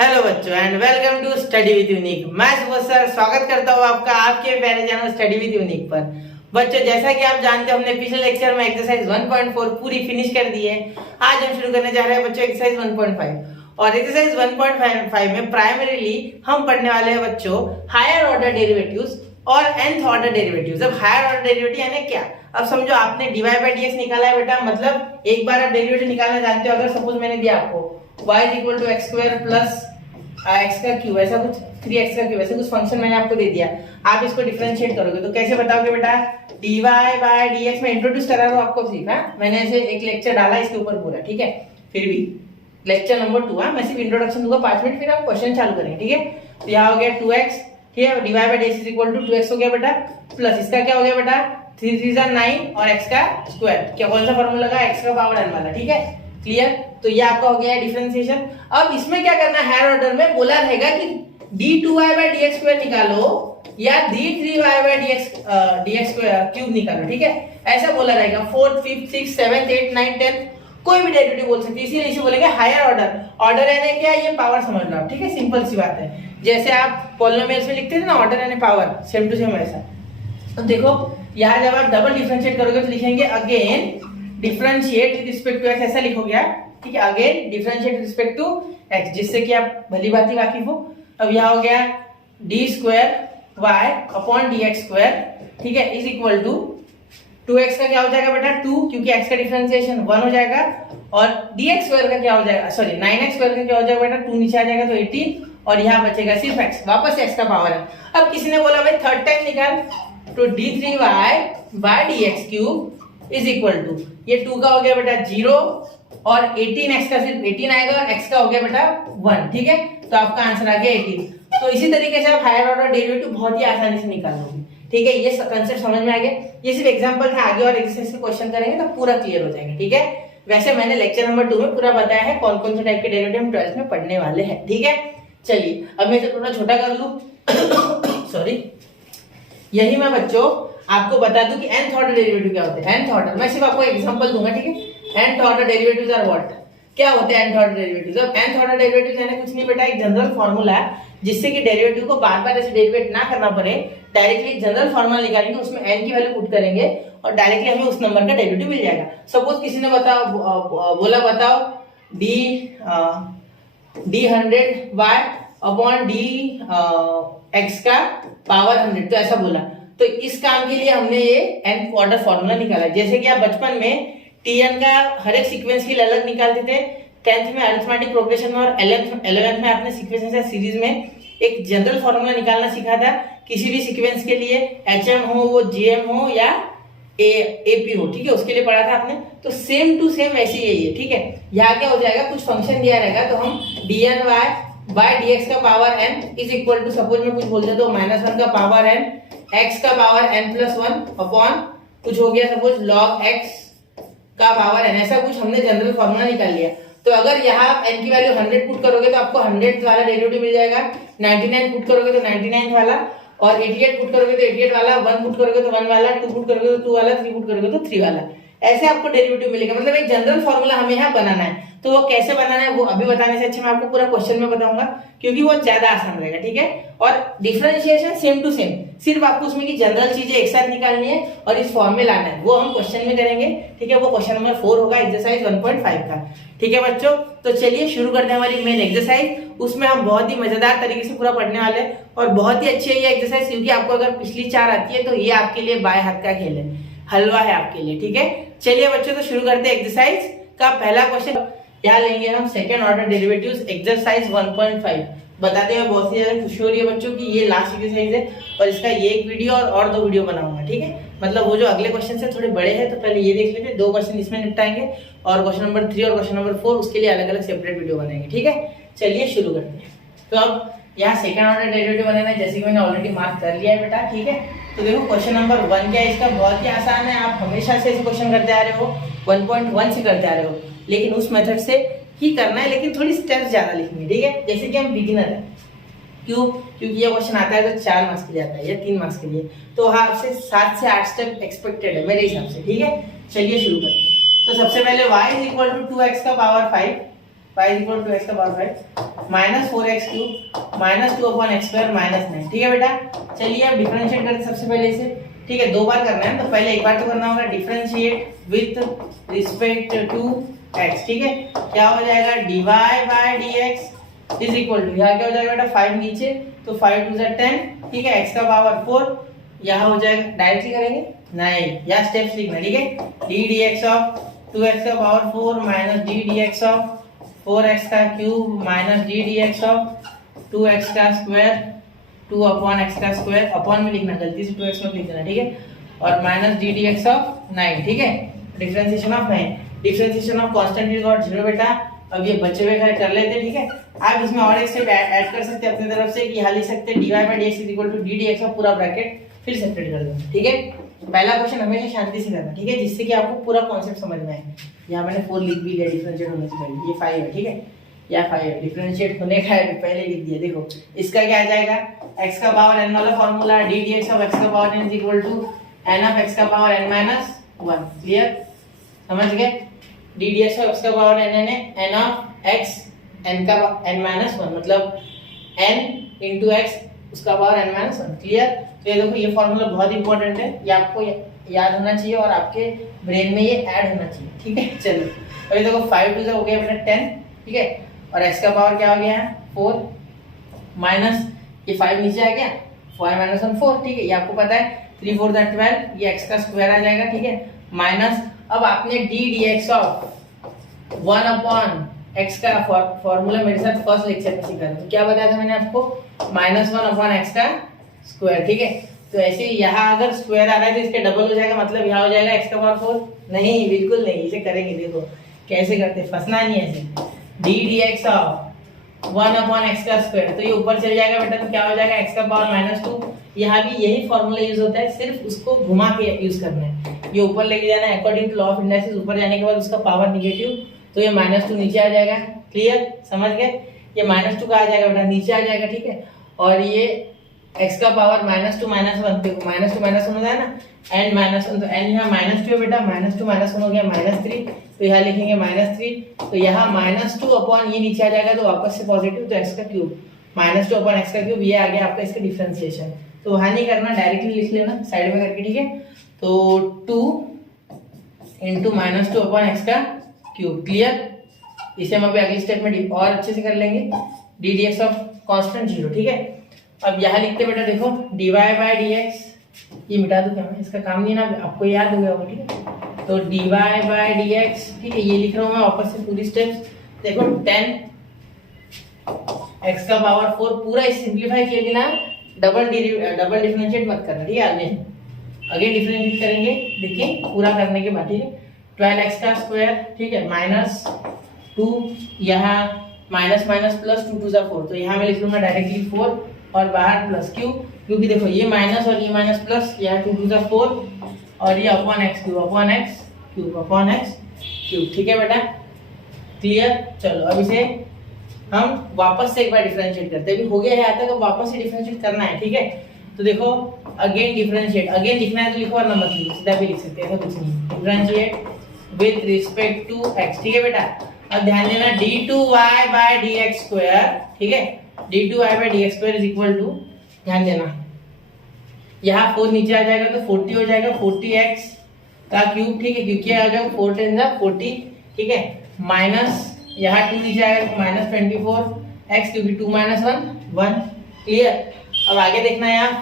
Hello बच्चों and welcome to study with Unique. मैं सुबह सर स्वागत करता हूँ आपका आपके प्यारे चैनल स्टडी विद यूनिक पर। बच्चों जैसा कि आप जानते हो हमने पिछले लेक्चर में एक्सरसाइज 1.4 पूरी फिनिश कर दी है। आज हम शुरू करने जा रहे हैं बच्चों एक्सरसाइज 1.5 और एक्सरसाइज 1.5 में प्राइमरीली हम पढ़ने वाले हैं बच्चों हायर ऑर्डर डेरिवेटिव्स और nth ऑर्डर डेरिवेटिव्स। अब हायर ऑर्डर डेरिवेटिव यानी क्या? अब समझो आपने dy बाय dx निकाला है बेटा, मतलब एक बार आप डेरिवेटिव निकालना जानते हो। अगर सपोज मैंने दिया आपको y equal to X square plus X का क्यूब, ऐसा कुछ 3x का क्यूब, ऐसा कुछ फंक्शन मैंने आपको दे दिया। आप इसको डिफरेंशिएट करोगे तो कैसे बताओगे बेटा? dy बाय dx में इंट्रोड्यूस करा रहा हूं आपको सिर्फ, मैंने ऐसे एक लेक्चर डाला इसके ऊपर पूरा, ठीक है। फिर भी लेक्चर नंबर 2 मैं सिर्फ इंट्रोडक्शन दूंगा 5 मिनट, फिर हम क्वेश्चन चालू करेंगे, ठीक है। तो यहाँ हो गया 2x, ठीक है। dy by dx equal to 2x हो गया बेटा, प्लस इसका क्या हो गया बेटा 3 3 9 और x का स्क्वायर। क्या कौन सा फॉर्मूला लगा? x का पावर n वाला, ठीक है। क्लियर? तो ये आपका हो गया डिफरेंशिएशन। अब इसमें क्या करना है, हायर ऑर्डर में बोला रहेगा कि d2y बाय dx स्क्वायर निकालो या d3y बाय dx क्यूब निकालो, ठीक है। ऐसा बोला रहेगा। 4th 5th 6th 7th 8th 9th 10th कोई भी डेरिवेटिव बोल सकते हैं, इसीलिए इसे बोलेंगे हायर ऑर्डर। ऑर्डर यानी क्या? ये पावर समझ लो आप, ठीक है। सिंपल सी बात है, जैसे आप पॉलिनोमियल्स में लिखते थे ना ऑर्डर यानी पावर, सेम टू सेम वैसा। तो देखो यहाँ जब आप डबल डिफरेंशिएट करोगे तो लिखेंगे again differentiate with respect to x, ऐसा लिखोगे आप, ठीक है। Again differentiate with respect to x, जिससे कि आप भली भांति वाकिफ हो। अब यहाँ हो गया d square y upon dx square, ठीक है, इज इक्वल टू 2x का क्या हो जाएगा बेटा 2, क्योंकि x का डिफरेंशिएशन 1 हो जाएगा, और dx स्क्वायर का क्या हो जाएगा, सॉरी 9x स्क्वायर का क्या हो जाएगा बेटा 2 नीचे आ जाएगा तो 18, और यहाँ बचेगा सिर्फ x, वापस x का पावर है। अब किसी ने बोला भाई थर्ड टाइम निकाल, तो d3y by dx cube is equal to, ये 2 का हो गया बेटा 0 और 18x का सिर्फ 18 आएगा और x का हो गया बेटा 1, ठीक है। तो आपका आंसर आ गया 18। तो इसी तरीके से आप हायर ऑर्डर डेरिवेटिव बहुत ही आसानी से निकाल लोगे, ठीक है। ये कंसेप्ट समझ में आ गया। ये सिर्फ एग्जांपल था, आगे और एक्सरसाइज के क्वेश्चन करेंगे तो पूरा क्लियर हो जाएगा, ठीक है। वैसे मैंने लेक्चर नंबर 2 में पूरा बताया है कौन कौन से टाइप के डेरिवेटिव हम 12th में पढ़ने वाले हैं, ठीक है। चलिए अब मैं इसे थोड़ा छोटा कर लूं सॉरी। यही मैं बच्चों आपको बता दूं कि nth ऑर्डर डेरिवेटिव क्या होते हैं। nth ऑर्डर मैं सिर्फ आपको एग्जांपल दूंगा, ठीक है। nth order derivatives are what, क्या होते हैं nth ऑर्डर डेरिवेटिव्स? अब nth ऑर्डर डेरिवेटिव्स यानी कुछ नहीं बेटा, एक जनरल फार्मूला है जिससे कि डेरिवेटिव को बार-बार ऐसे डेरिवेट ना करना पड़े। डायरेक्टली जनरल फार्मूला निकालेंगे, उसमें n की वैल्यू पुट करेंगे और डायरेक्टली हमें उस नंबर का डेरिवेटिव मिल जाएगा। सपोज किसी ने बताओ d 100y upon d x का पावर 100, तो ऐसा बोला। तो इस काम के लिए हमने ये nth ऑर्डर फार्मूला निकाला। जैसे कि आप बचपन में tn का हर एक सीक्वेंस के लिए अलग निकालते थे, 10th में अरिथमेटिक प्रोग्रेशन में और 11th में आपने सीक्वेंस या सीरीज में एक जनरल फार्मूला निकालना सीखा था। किसी भी सीक्वेंस के लिए hm हो, वो gm हो या AP हो, ठीक है, उसके लिए पढ़ा था आपने। तो सेम टू सेम वैसे ही है, ठीक है। यहाँ क्या हो जाएगा, कुछ फंक्शन दिया रहेगा तो हम dny बाय dx का power n is equal to, suppose मैं कुछ बोल देता हूँ -1 का पावर n, x का पावर n+1 अपॉन कुछ हो गया सपोज log x का पावर n, ऐसा कुछ हमने जनरल फार्मूला निकाल लिया। तो अगर यहाँ आप n की वैल्यू 100 पुट करोगे तो आपको 100 वाला डेरिवेटिव मिल जाएगा, 99 पुट करोगे तो 99 वाला, और 88 पुट करोगे तो 88 वाला, 1 पुट करोगे तो 1 वाला, 2 पुट करोगे तो 2 वाला, 3 पुट करोगे तो 3 वाला, ऐसे आपको डेरिवेटिव मिलेगा। मतलब एक जनरल फार्मूला हमें यहाँ बनाना है। तो वो कैसे बनाना है वो अभी बताने से अच्छा मैं आपको पूरा क्वेश्चन में बताऊंगा, क्योंकि वो ज्यादा आसान रहेगा, ठीक है। और डिफरेंशिएशन सेम टू सेम, सिर्फ आपको उसमें की जनरल चीजें एक साथ निकालनी है और इस फॉर्म में लाना है, वो हम क्वेश्चन में करेंगे, ठीक है। वो क्वेश्चन नंबर 4 होगा एक्सरसाइज 1.5 का, ठीक है बच्चों। तो चलिए शुरू करते हैं हमारी मेन एक्सरसाइज। उसमें हम बहुत ही मजेदार तरीके से पूरा पढ़ने वाले हैं और बहुत ही अच्छी है ये एक्सरसाइज, क्योंकि आपको अगर पिछली 4 आती है तो ये आपके लिए बाएं हाथ का खेल है, हलवा है आपके लिए, ठीक है। चलिए बच्चों तो शुरू करते हैं एक्सरसाइज का पहला क्वेश्चन। क्या लेंगे हम? Second order derivatives exercise 1.5। बताते हैं बहुत ही ज्यादा खुशी हो रही है बच्चों की ये लास्ट एक्सरसाइज है और इसका ये एक वीडियो और 2 वीडियो बनाऊंगा, ठीक है। मतलब वो जो अगले क्वेश्चन से थोड़े बड़े हैं तो पहले ये देख लेते हैं, 2 क्वेश्चन इसमें निपटाएंगे और क्वेश्चन नंबर 3 और क्वेश्चन नंबर 4 उसके लिए अलग अलग सेपरेट वीडियो बनाएंगे, ठीक है। चलिए शुरू करते हैं। तो अब यहाँ सेकंड ऑर्डर डेरिवेटिव बनाना है, जैसे कि मैंने ऑलरेडी मार्क कर लिया है बेटा, ठीक है। तो देखो क्वेश्चन नंबर 1 क्या है इसका, बहुत ही आसान है। आप हमेशा से ऐसे क्वेश्चन करते आ रहे हो, 1.1 से करते आ रहे हो, लेकिन उस मेथड से ही करना है, लेकिन थोड़ी स्टेप्स ज्यादा लिखनी है, ठीक है। जैसे कि हम बिगिनर है, क्यों? क्योंकि ये क्वेश्चन आता है तो 4 मार्क्स के लिए आता है या 3 मार्क्स के लिए, तो आपसे 7 से 8 स्टेप एक्सपेक्टेड है मेरे हिसाब से, ठीक है। चलिए शुरू करते हैं। तो सबसे पहले y is equal to 2x का power 5, five is equal to x का power 5 minus 4x cube minus 2 upon x square minus 9। ठीक है बेटा, चलिए अब डिफरेंशिएट करते सबसे पहले इसे। ठीक है, 2 बार करना है, तो पहले एक बार तो करना होगा differentiate with respect to x। ठीक है, क्या हो जाएगा dy by dx is equal to, यहाँ क्या हो जाएगा बेटा 5 नीचे, तो 5 टू 10। ठीक है, x का पावर 4, यहाँ हो जाएगा, डायरेक्टली करेंगे नहीं, या स्टेप्स लिखना। ठीक है, d dx ऑफ 2x का power 4 minus d dx of 4x का cube minus d dx of 2x का स्क्वायर 2 अपॉन x का स्क्वायर, अपॉन में लिखना, गलती से 2x में लिख देना। ठीक है, और माइनस d dx ऑफ 9। ठीक है, differentiation of 9, differentiation of constant is got 0 बेटा। अब ये बचे हुए खैर कर लेते हैं। ठीक है, आप इसमें और एक स्टेप ऐड कर सकते हैं अपनी तरफ से कि यहाँ लिख सकते हैं dy by dx is equal to d dx का पूरा ब्रैकेट फिर सेपरेट कर देना। ठीक है, पहला क्वेश्चन हमेशा शांति से करना। ठीक है, जिससे कि आपको पूरा कॉन्सेप्ट समझ में आए। यहाँ मैंने 4 लिख भी लिया डिफरेंशिएट होने से पहले, ये 5 है। ठीक है, या 5 है, डिफरेंशिएट होने का है पहले लिख दिया। देखो इसका क्या आ जाएगा, x का पावर n वाला formula d dx of x का power n is equal to n of x का पावर n माइनस 1। क्लियर, समझ गए, d dx ऑफ x का पावर n है n ऑफ x n का n माइनस 1, मतलब n into x उसका power n minus 1। Clear, तो ये देखो ये फॉर्मूला बहुत इंपॉर्टेंट है, ये आपको याद होना चाहिए और आपके ब्रेन में ये ऐड होना चाहिए। ठीक है, चलो अब ये देखो 5 टू हो गया बेटा 10। ठीक है, और x का पावर क्या हो गया है 4 माइनस ये 5 नीचे आ गया 5 माइनस 1 4। ठीक है, ये आपको पता है 3 4 12, ये x का स्क्वायर आ जाएगा। ठीक है, माइनस अब आपने d dx of 1 upon x का फॉर्मूला मेरे साथ फर्स्ट लेक्चर में सीखा था, तो क्या बताया था मैंने आपको, माइनस 1 अपॉन x का स्क्वायर। ठीक है, तो ऐसे यहाँ अगर स्क्वायर आ रहा है तो इसके डबल हो जाएगा, मतलब यहाँ हो जाएगा x का पावर 4। नहीं, बिल्कुल नहीं, इसे करेंगे, देखो कैसे करते, फंसना नहीं है ऐसे। d dx of 1 upon x का स्क्वायर, तो ये ऊपर चल जाएगा बेटा, तो क्या हो जाएगा x का पावर माइनस 2। यहाँ भी यही फॉर्मूला यूज होता है, सिर्फ उसको घुमा के यूज करना है, ये ऊपर लेके जाना है according to law of indices. ऊपर जाने के बाद उसका पावर निगेटिव, तो ये माइनस 2 नीचे आ जाएगा। क्लियर, समझ गए, ये माइनस 2 का आ जाएगा बेटा, नीचे आ जाएगा। ठीक है, और ये x का पावर माइनस 2 माइनस 1, देखो माइनस 2 माइनस 1 होता है ना, n माइनस 1, तो n यहाँ माइनस 2 है बेटा, माइनस 2 माइनस 1 हो गया माइनस 3, तो यहाँ लिखेंगे माइनस 3, तो यहाँ माइनस 2 अपॉन ये नीचे आ जाएगा, तो वापस से पॉजिटिव, तो x का क्यूब माइनस 2 अपॉन x का क्यूब, ये आ गया आपका इसका डिफरेंशिएशन। तो वहाँ नहीं करना, डायरेक्टली लिख लेना साइड में करके। ठीक है, तो 2 इंटू माइनस 2 अपॉन x का क्यूब। क्लियर, इसे हम अभी अगले स्टेप में और अच्छे से कर लेंगे, d dx ऑफ कांस्टेंट 0। ठीक है, अब यहाँ लिखते बेटा, देखो dy बाय dx, ये मिटा दूं क्या मैं, इसका काम नहीं ना, आपको याद हो गया होगा। ठीक है, तो dy बाय dx, ठीक है, ये लिख रहा हूँ मैं वापस से पूरी स्टेप्स। देखो 10 x का पावर 4, पूरा सिंप्लीफाई किए बिना डबल डिफरेंशिएट मत करना। ठीक है, आगे डिफरेंशिएट करेंगे, देखिए पूरा करने के बाद। ठीक है, 12x का स्क्वायर, ठीक है, माइनस 2, यहाँ माइनस माइनस प्लस 2 टू 4, तो यहाँ मैं लिख लूंगा डायरेक्टली 4 और बाहर प्लस। क्यों, क्योंकि देखो ये माइनस और ये माइनस प्लस, यहाँ 2 टू 4 और ये upon x cube upon x cube upon x cube. ठीक है बेटा, क्लियर। चलो अब इसे हम वापस से एक बार डिफरेंशिएट करते हैं, अभी हो गया है यहाँ तक, अब वापस से डिफरेंशिएट करना है। ठीक है, तो देखो अगेन डिफरेंशिएट, अगेन लिखना है तो लिखो, और नंबर लिखो, सीधा भी लिख सकते हैं, कुछ नहीं, differentiate with respect to X. ठीक है बेटा, अब ध्यान देना d2y बाय dx स्क्वायर, ठीक है, d2y by dx square is equal to, ध्यान देना यहाँ 4 नीचे आ जाएगा तो 40 हो जाएगा, 40x का क्यूब। ठीक है, क्योंकि आ जाएगा 4 10 40। ठीक है, माइनस यहाँ 2 नीचे आएगा माइनस 24x, क्योंकि 2 माइनस 1 1। क्लियर, अब आगे देखना है यहाँ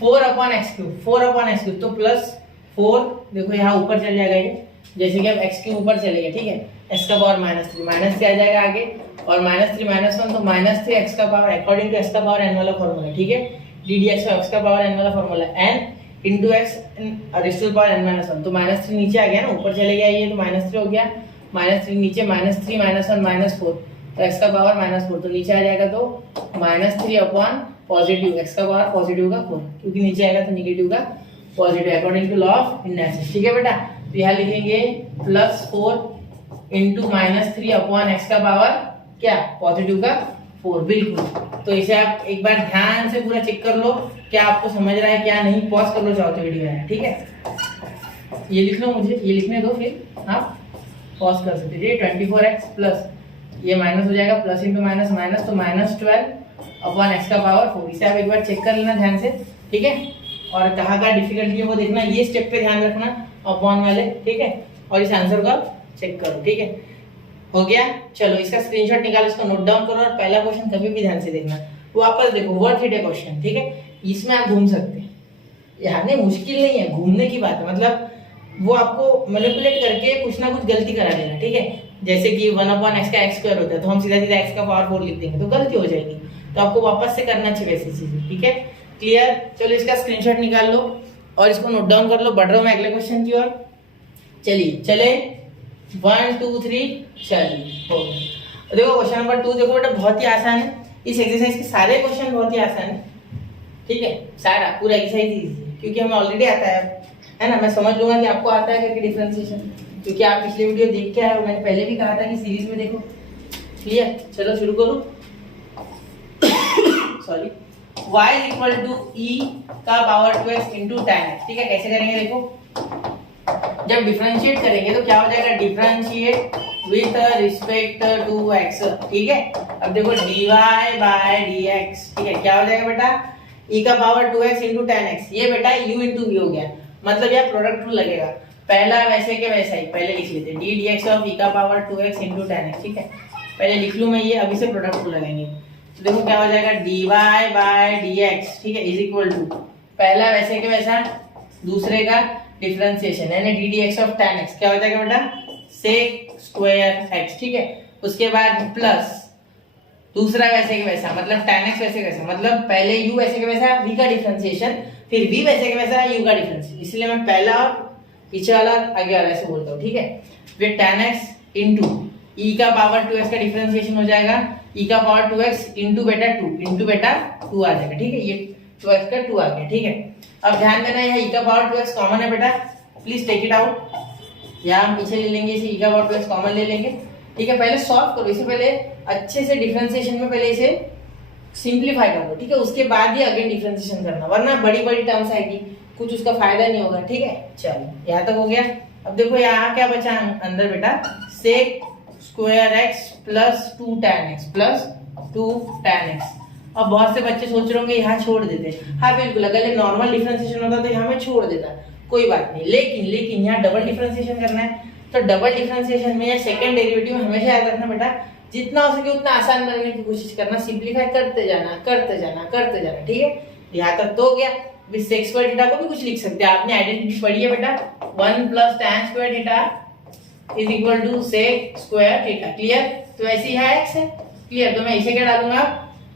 4 upon x cube, 4 upon x cube, तो प्लस 4, देखो यहाँ ऊपर चल जाएगा ये, जैसे कि अब एक्स क्यूब ऊपर चलेगा। ठीक है, एक्स का पावर माइनस 3 आ जाएगा आगे, और माइनस 3 माइनस 1, तो माइनस 3 एक्स का पावर अकॉर्डिंग टू एक्स का पावर एन वाला फॉर्मूला। ठीक है, डी डी एक्स एक्स का पावर एन वाला formula, N into X rational power N minus 1, तो माइनस 3 नीचे आ गया ना, ऊपर चले गया ये, तो माइनस 3 हो गया, माइनस 3 नीचे, माइनस 3 माइनस 1 माइनस 4, तो एक्स का पावर माइनस 4, तो नीचे आ जाएगा, तो माइनस 3 अपॉन पॉजिटिव एक्स का पावर पॉजिटिव का 4, क्योंकि नीचे आएगा तो निगेटिव का positive according to law of indices. ठीक है बेटा, तो यहाँ लिखेंगे plus 4 into minus 3 upon X का पावर क्या पॉजिटिव का 4, बिल्कुल। तो इसे आप एक बार ध्यान से पूरा चेक कर लो, क्या आपको समझ रहा है क्या नहीं, पॉज कर लो चाहो तो वीडियो है। ठीक है, ये लिख लो, मुझे ये लिखने दो, फिर आप पॉज कर सकते हैं। 24x प्लस ये माइनस हो जाएगा, प्लस इंटू माइनस माइनस, तो -12 अपॉन x का पावर 4। इसे आप एक बार चेक कर लेना ध्यान से, ठीक है। और कहाँ का डिफिकल्टी है वो देखना, ये स्टेप पे ध्यान रखना अपॉन वाले, ठीक है। और इस आंसर को चेक करो, ठीक है। हो गया, चलो इसका स्क्रीनशॉट निकालो, इसको नोट डाउन करो और पहला क्वेश्चन कभी भी ध्यान से देखना, वापस देखो, वर्थ इट है क्वेश्चन, ठीक है। इसमें आप घूम सकते हैं, यहाँ नहीं मुश्किल नहीं है, घूमने की बात है, मतलब वो आपको मैनिपुलेट करके कुछ ना कुछ गलती करा देना, ठीक है। जैसे कि 1/x का x² होता है तो हम सीधा सीधा x का पावर 4 लिख देंगे तो गलती हो जाएगी, तो आपको वापस से करना चाहिए वैसी चीजें, ठीक है। क्लियर, चलो इसका स्क्रीनशॉट निकाल लो और इसको नोट डाउन कर लो। बढ़ रहा हूँ मैं अगले क्वेश्चन की ओर, चलिए चले 1 2 3, चलिए हो गया। देखो क्वेश्चन नंबर 2 देखो बेटा, बहुत ही आसान है, इस एक्सरसाइज के सारे क्वेश्चन बहुत ही आसान है, ठीक है। सारा पूरा एक्सरसाइज इजी है क्योंकि हमें ऑलरेडी आता है ना। मैं समझ लूंगा कि आपको आता है करके डिफरेंशिएशन, क्योंकि आप पिछले वीडियो देख के आए हो, मैंने पहले भी कहा था कि सीरीज में देखो। क्लियर, चलो शुरू करो। सॉरी, y = e का power 2x into tan x, ठीक है। कैसे करेंगे देखो, जब डिफरेंशिएट करेंगे तो क्या हो जाएगा, differentiate with respect to x, ठीक है। अब देखो dy/dx, ठीक है, क्या हो जाएगा बेटा, e का power 2x into tan x, ये बेटा u इंटू v हो गया, मतलब यह प्रोडक्ट रूल लगेगा। पहला वैसे के वैसा ही पहले लिख लेते हैं, ddx ऑफ e का power 2x into tan x, ठीक है। पहले लिख लूं मैं ये, अभी से प्रोडक्ट रूल लगाएंगे तो देखो क्या हो जाएगा, dy/dx, ठीक है, इज इक्वल टू पहला वैसे के वैसा, दूसरे का डिफरेंशिएशन यानी ddx ऑफ tan x, क्या हो जाएगा बेटा, sec² x, ठीक है। उसके बाद प्लस दूसरा वैसे के वैसा, मतलब tan x वैसे के वैसा, मतलब पहले u वैसे के वैसा v का डिफरेंशिएशन, फिर v वैसे के वैसा u का डिफरेंशिएशन, इसलिए मैं पहला और पीछे वाला आगे वाला ऐसे बोलता हूँ, ठीक है। फिर tan x इंटू e का पावर 2x का डिफरेंशिएशन हो जाएगा, e का पावर 2x इंटू बेटा 2 आ जाएगा, ठीक है। ये 2x का 2 आ गया, ठीक है। अब ध्यान देना, यहाँ e का पावर 2x कॉमन है बेटा, प्लीज टेक इट आउट, यहाँ हम पीछे ले लेंगे इसे, e का पावर 2x कॉमन ले लेंगे, ठीक है। पहले सॉल्व करो, इससे पहले अच्छे से डिफरेंशिएशन में पहले इसे सिंप्लीफाई कर लो, ठीक है। उसके बाद ही अगेन डिफरेंशिएशन करना, वरना बड़ी बड़ी टर्म्स आएगी, कुछ उसका फायदा नहीं होगा, ठीक है। चलो यहाँ तक हो गया। अब देखो यहाँ क्या बचा अंदर बेटा, sec² x plus 2 tan x plus 2 tan x। अब बहुत से बच्चे सोच रहे होंगे यहाँ छोड़ देते, हाँ बिल्कुल, अगर ये नॉर्मल डिफरेंशिएशन होता तो यहाँ में छोड़ देता, कोई बात नहीं, लेकिन यहाँ डबल डिफरेंशिएशन करना है, तो डबल डिफरेंशिएशन में या सेकंड डेरिवेटिव में हमेशा याद रखना बेटा, जितना हो सके उतना आसान बनाने की कोशिश करना, सिंप्लीफाई करते जाना, ठीक है। यहाँ तक तो हो गया। sec² थीटा को भी कुछ लिख सकते हैं, आपने आइडेंटिटी पढ़ी है बेटा, 1 + tan² theta is equal to sec² theta. Clear, तो ऐसी है x है, क्लियर। तो मैं इसे क्या डालूंगा,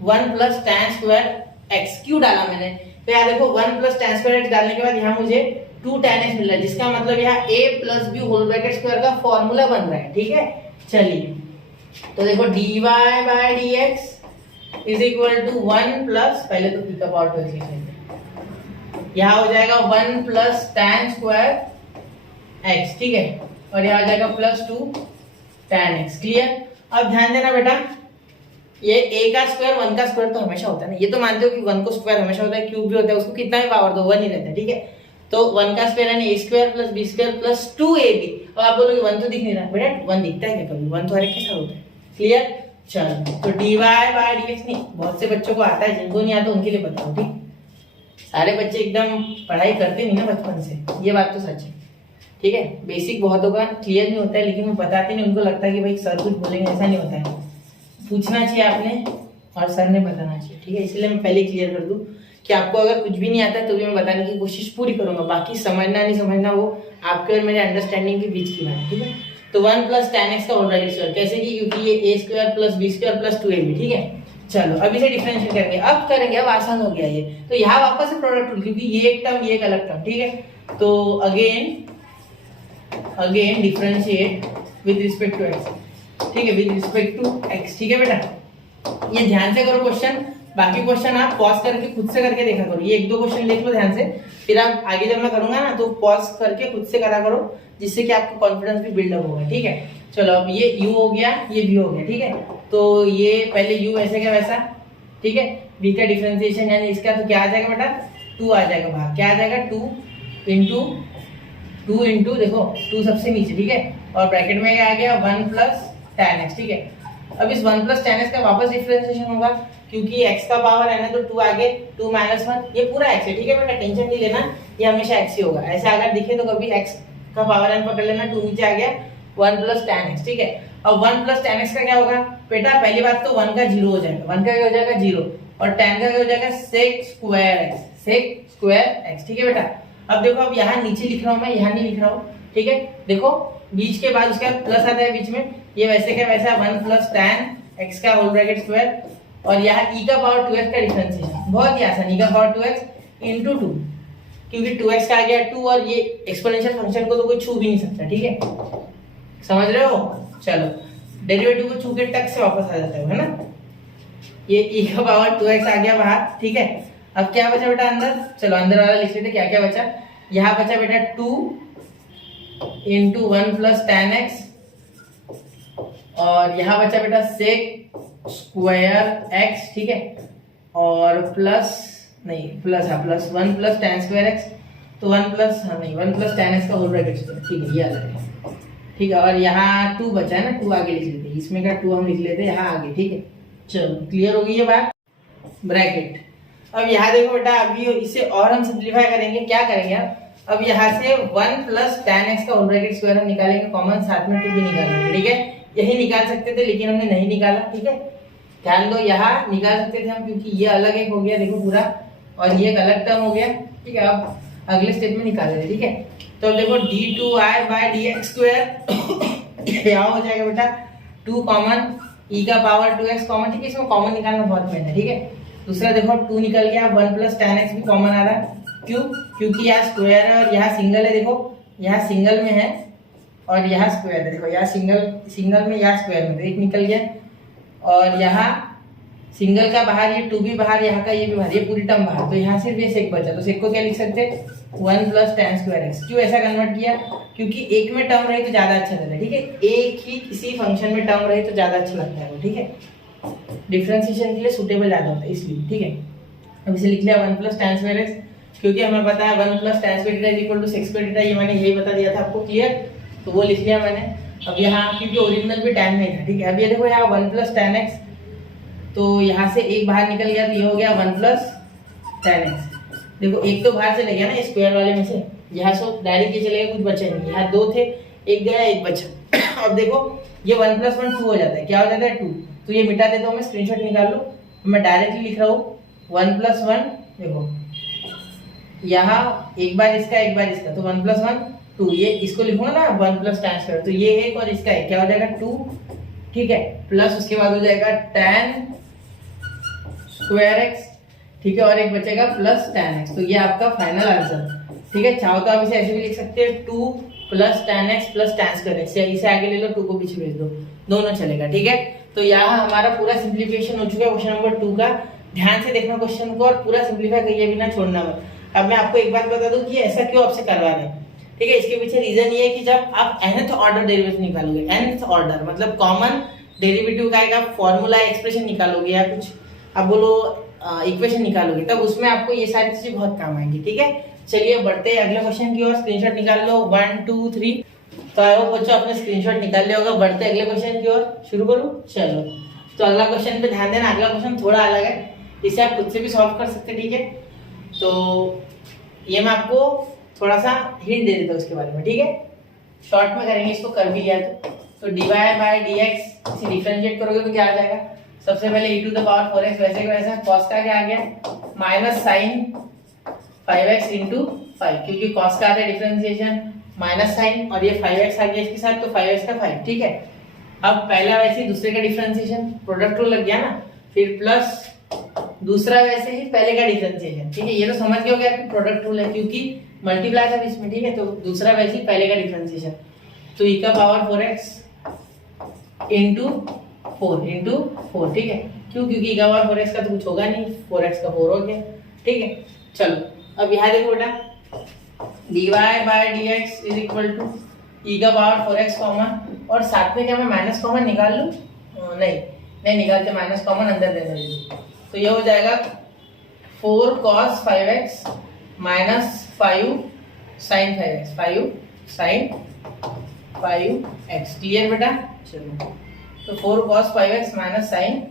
1 + tan² x, क्यों डाला मैंने, तो यहाँ देखो 1 + tan² x डालने के बाद यहाँ मुझे 2 tan x मिल रहा है, जिसका मतलब यहाँ a + b whole bracket square का फॉर्मूला बन रहा है, ठीक है। चलिए तो देखो dy/dx is equal to 1 plus, पहले तो e का पावर 2x लिख लेते हैं, यहाँ हो जाएगा 1 + tan² x, ठीक है, और यहाँ आ जाएगा +2 tan x। क्लियर, अब ध्यान देना बेटा, ये a का स्क्वायर 1 का स्क्वायर तो हमेशा होता है ना, ये तो मानते हो कि 1 को स्क्वायर हमेशा होता है, क्यूब भी होता है, उसको कितना भी पावर दो 1 ही रहता है, ठीक है। तो 1 का स्क्वायर यानी a² + b² + 2ab। अब आप बोलोगे 1 तो दिख नहीं रहा, बेटा 1 दिखता है क्या कभी, 1 तो हर एक के साथ होता है। क्लियर, चलो तो dy/dx नहीं, बहुत से बच्चों को आता है, जिनको नहीं आता उनके लिए बताओ, ठीक। सारे बच्चे एकदम पढ़ाई करते नहीं ना बचपन से, ये बात तो सच है, ठीक है। बेसिक बहुतों का क्लियर नहीं होता है, लेकिन वो बताते नहीं, उनको लगता है कि भाई सर कुछ बोलेंगे, ऐसा नहीं होता है। पूछना चाहिए आपने और सर ने बताना चाहिए, ठीक है। इसलिए मैं पहले क्लियर कर दूं कि आपको अगर कुछ भी नहीं आता है तो भी मैं बताने की कोशिश पूरी करूंगा, बाकी समझना नहीं समझना वो आपके और मेरे अंडरस्टैंडिंग के बीच की बात है, ठीक है। तो 1 + tan x का होल ब्रैकेट स्क्वायर, कैसे कि क्योंकि ये a² + b² + 2ab, ठीक है। चलो अब इसे डिफरेंशिएट करेंगे, अब आसान हो गया ये, तो यहाँ वापस से प्रोडक्ट रूल, क्योंकि ये एक टर्म ये एक अलग टर्म, ठीक है। तो again differentiate with respect to x, ठीक है, विद रिस्पेक्ट टू x, ठीक है बेटा। ये ध्यान से करो क्वेश्चन, बाकी क्वेश्चन आप पॉज करके खुद से करके देखा करो, ये 1-2 क्वेश्चन देख लो ध्यान से, फिर आप आगे जब मैं करूंगा ना तो पॉज करके खुद से करा करो, जिससे कि आपको कॉन्फिडेंस भी बिल्डअप होगा, ठीक है। चलो अब ये u हो गया, ये v हो गया, ठीक है। तो ये पहले u वैसे का वैसा, ठीक है, v का डिफरेंशिएशन यानी इसका, तो क्या आ जाएगा बेटा, 2 आ जाएगा बाहर, क्या आ जाएगा 2 इंटू देखो 2 सबसे नीचे, ठीक है, और ब्रैकेट में क्या आ गया 1 + tan x, ठीक है। अब इस 1 प्लस टेन एक्स का वापस डिफरेंशिएशन होगा, क्योंकि x का पावर है ना, तो 2 आगे 2 माइनस 1, ये पूरा x है, ठीक है बेटा, टेंशन नहीं लेना, ये हमेशा x ही होगा। ऐसे अगर दिखे तो कभी x का पावर n पकड़ लेना, 2 नीचे आ गया 1 प्लस टेन एक्स, ठीक है। अब 1 प्लस टेन एक्स का क्या होगा बेटा, पहली बात तो 1 का 0 हो जाएगा, 1 का क्या हो जाएगा 0, और टेन का क्या हो जाएगा sec square x, sec square x, ठीक है बेटा। अब देखो, अब यहाँ नीचे लिख रहा हूँ मैं, यहाँ नहीं लिख रहा हूँ, ठीक है। देखो बीच के बाद उसका प्लस आता है बीच में, ये वैसे क्या वैसा 1 प्लस टेन एक्स का होल ब्रैकेट स्क्वायर, और यहाँ e का पावर 2x का डिफरेंशिएशन, बहुत ही आसान, e का पावर 2x इनटू 2, क्योंकि 2x का आ गया 2, और ये एक्सपोनेंशियल फंक्शन को तो कोई छू भी नहीं सकता, ठीक है, समझ रहे हो। चलो डेरिवेटिव को छू के टक से वापस आ जाता है ना, ये e का पावर 2x आ गया बाहर, ठीक है। अब क्या बचा बेटा अंदर, चलो अंदर वाला लिख लेते, क्या क्या बचा। यहाँ बचा बेटा 2 इंटू 1 प्लस टेन एक्स, और यहाँ बचा बेटा सेक स्क्वायर एक्स, ठीक है, और प्लस नहीं प्लस, हाँ plus 1 plus tan square x, तो 1 प्लस, हाँ नहीं 1 प्लस टेन एक्स का होल ब्रैकेट स्क्वायर, ठीक है, ये आ जाएगा, ठीक है। और यहाँ 2 बचा है ना, 2 आगे लिख लेते, इसमें का 2 हम लिख लेते यहाँ आगे, ठीक है। चलो क्लियर होगी ये बात, ब्रैकेट। अब यहाँ देखो बेटा, अभी इसे और हम सिंप्लीफाई करेंगे, क्या करेंगे अब यहाँ से 1 प्लस टेन एक्स का होल ब्रैकेट स्क्वायर हम निकालेंगे कॉमन, साथ में 2 भी निकालेंगे, ठीक है। यही निकाल सकते थे लेकिन हमने नहीं निकाला, ठीक है, ध्यान दो, यहाँ निकाल सकते थे हम क्योंकि ये अलग एक हो गया देखो पूरा, और ये एक अलग टर्म हो गया, ठीक है। अब अगले स्टेप में निकाल रहे, ठीक है। तो अब देखो d2i बाय dx स्क्वायर क्या हो जाएगा बेटा, 2 कॉमन, e का पावर 2x कॉमन, ठीक है, इसमें कॉमन निकालना बहुत मेहनत है, ठीक है। दूसरा देखो 2 निकल गया, 1 प्लस टेन एक्स भी कॉमन आ रहा है, क्यों, क्योंकि यहाँ स्क्वायर है और यहाँ सिंगल है, देखो यहाँ सिंगल में है और यहाँ स्क्वायर है, देखो यहाँ सिंगल में, यहाँ स्क्वायर में, तो एक निकल गया, और यहाँ सिंगल का बाहर, ये 2 भी बाहर, यहाँ का ये भी बाहर, ये पूरी टर्म बाहर, तो यहाँ सिर्फ ये सेक बचा, तो सेक को क्या लिख सकते, 1 प्लस टेन स्क्वायर एक्स। क्यों ऐसा कन्वर्ट किया, क्योंकि एक में टर्म रहे तो ज्यादा अच्छा लगता है, ठीक है, एक ही किसी फंक्शन में टर्म रहे तो ज्यादा अच्छा लगता है वो, ठीक है, डिफरेंशिएशन के लिए सुटेबल ज्यादा होता है इसलिए, ठीक है। अब इसे लिख लिया 1 प्लस टेन स्क्वायर एक्स, क्योंकि हमें पता है 1 plus tan square theta is equal to sec square theta, ये मैंने यही बता दिया था आपको, क्लियर, तो वो लिख लिया मैंने। अब यहाँ क्योंकि ओरिजिनल भी tan में था, ठीक है। अब ये देखो यहाँ 1 प्लस टेन एक्स, तो यहाँ से एक बाहर निकल गया, तो ये हो गया 1 प्लस टेन एक्स, देखो एक तो बाहर चले गया ना स्क्वायर वाले में से, यहाँ से डायरेक्ट ये चलेगा, कुछ बचा नहीं, यहाँ 2 थे, एक गया एक बचा। अब देखो ये 1 प्लस 1 2 हो जाता है, क्या हो जाता है 2, तो ये मिटा देता हूँ मैं, स्क्रीनशॉट निकाल लो, मैं डायरेक्टली लिख रहा हूँ 1 प्लस 1, देखो यहाँ एक बार इसका एक बार इसका, तो 1 प्लस 1 2, ये इसको लिखूंगा ना 1 प्लस टेन स्क्वायर, तो ये एक और इसका एक, क्या हो जाएगा 2, ठीक है, प्लस उसके बाद हो जाएगा टेन स्क्वायर एक्स, ठीक है, और एक बचेगा प्लस टेन एक्स, तो ये आपका फाइनल आंसर, ठीक है। चाहो तो आप इसे ऐसे भी लिख सकते हैं 2 plus ten x plus tan square x, इसे आगे ले लो, 2 को पीछे भेज दो, दोनों चलेगा, ठीक है। तो यहाँ हमारा पूरा सिंप्लीफिकेशन हो चुका है क्वेश्चन नंबर 2 का। ध्यान से देखना क्वेश्चन को और पूरा सिंप्लीफाई करिए बिना छोड़ना मत। अब मैं आपको एक बात बता दूं कि ऐसा क्यों आपसे करवा रहे हैं, ठीक है। इसके पीछे रीजन ये है कि जब आप nth ऑर्डर डेरिवेटिव निकालोगे, nth ऑर्डर मतलब कॉमन डेरिवेटिव का एक फॉर्मूला एक्सप्रेशन निकालोगे या कुछ आप बोलो इक्वेशन निकालोगे, तब उसमें आपको ये सारी चीजें बहुत काम आएंगी, ठीक है। चलिए बढ़ते हैं अगले क्वेश्चन की ओर, स्क्रीनशॉट निकाल लो 1 2 3, तो आई होप बच्चों आपने स्क्रीनशॉट निकाल लिया होगा। बढ़ते अगले क्वेश्चन की ओर, शुरू करूं, चलो। तो अगला क्वेश्चन पे ध्यान देना, अगला क्वेश्चन थोड़ा अलग है, इसे आप खुद से भी सॉल्व कर सकते हैं, ठीक है। तो ये मैं आपको थोड़ा सा हिंट दे देता हूँ उसके बारे में, ठीक है, शॉर्ट में करेंगे इसको, कर भी लिया तो dy बाय dx इसे डिफरेंशिएट करोगे तो क्या आ जाएगा, सबसे पहले e to the power 4x, वैसे का वैसा cos का क्या आ गया माइनस साइन 5x इंटू 5, क्योंकि cos का आता है डिफरेंशिएशन माइनस साइन, और ये 5x आ गया इसके साथ, तो 5x का 5, ठीक है। अब पहला वैसे ही दूसरे का डिफरेंशिएशन, प्रोडक्ट रूल लग गया ना, फिर प्लस दूसरा वैसे ही पहले का डिफरेंशिएशन, ठीक है। ये तो समझ गए हो गया कि प्रोडक्ट रूल है क्योंकि मल्टीप्लाई था इसमें, ठीक है। तो दूसरा वैसे ही पहले का डिफरेंशिएशन, तो e का पावर 4x इंटू 4, ठीक है। क्यों, क्योंकि e का पावर 4x का तो कुछ होगा नहीं, 4x का 4 हो गया, ठीक है। चलो अब यहाँ देखो बेटा dy by dx is equal to e का पावर 4x कॉमन, और साथ में क्या मैं माइनस कॉमन निकाल लूँ, नहीं निकालते, माइनस कॉमन अंदर दे दो, तो ये हो जाएगा 4 cos 5x minus 5 sin 5x, 5 sin 5x, clear बेटा। चलो तो 4 cos 5x minus sine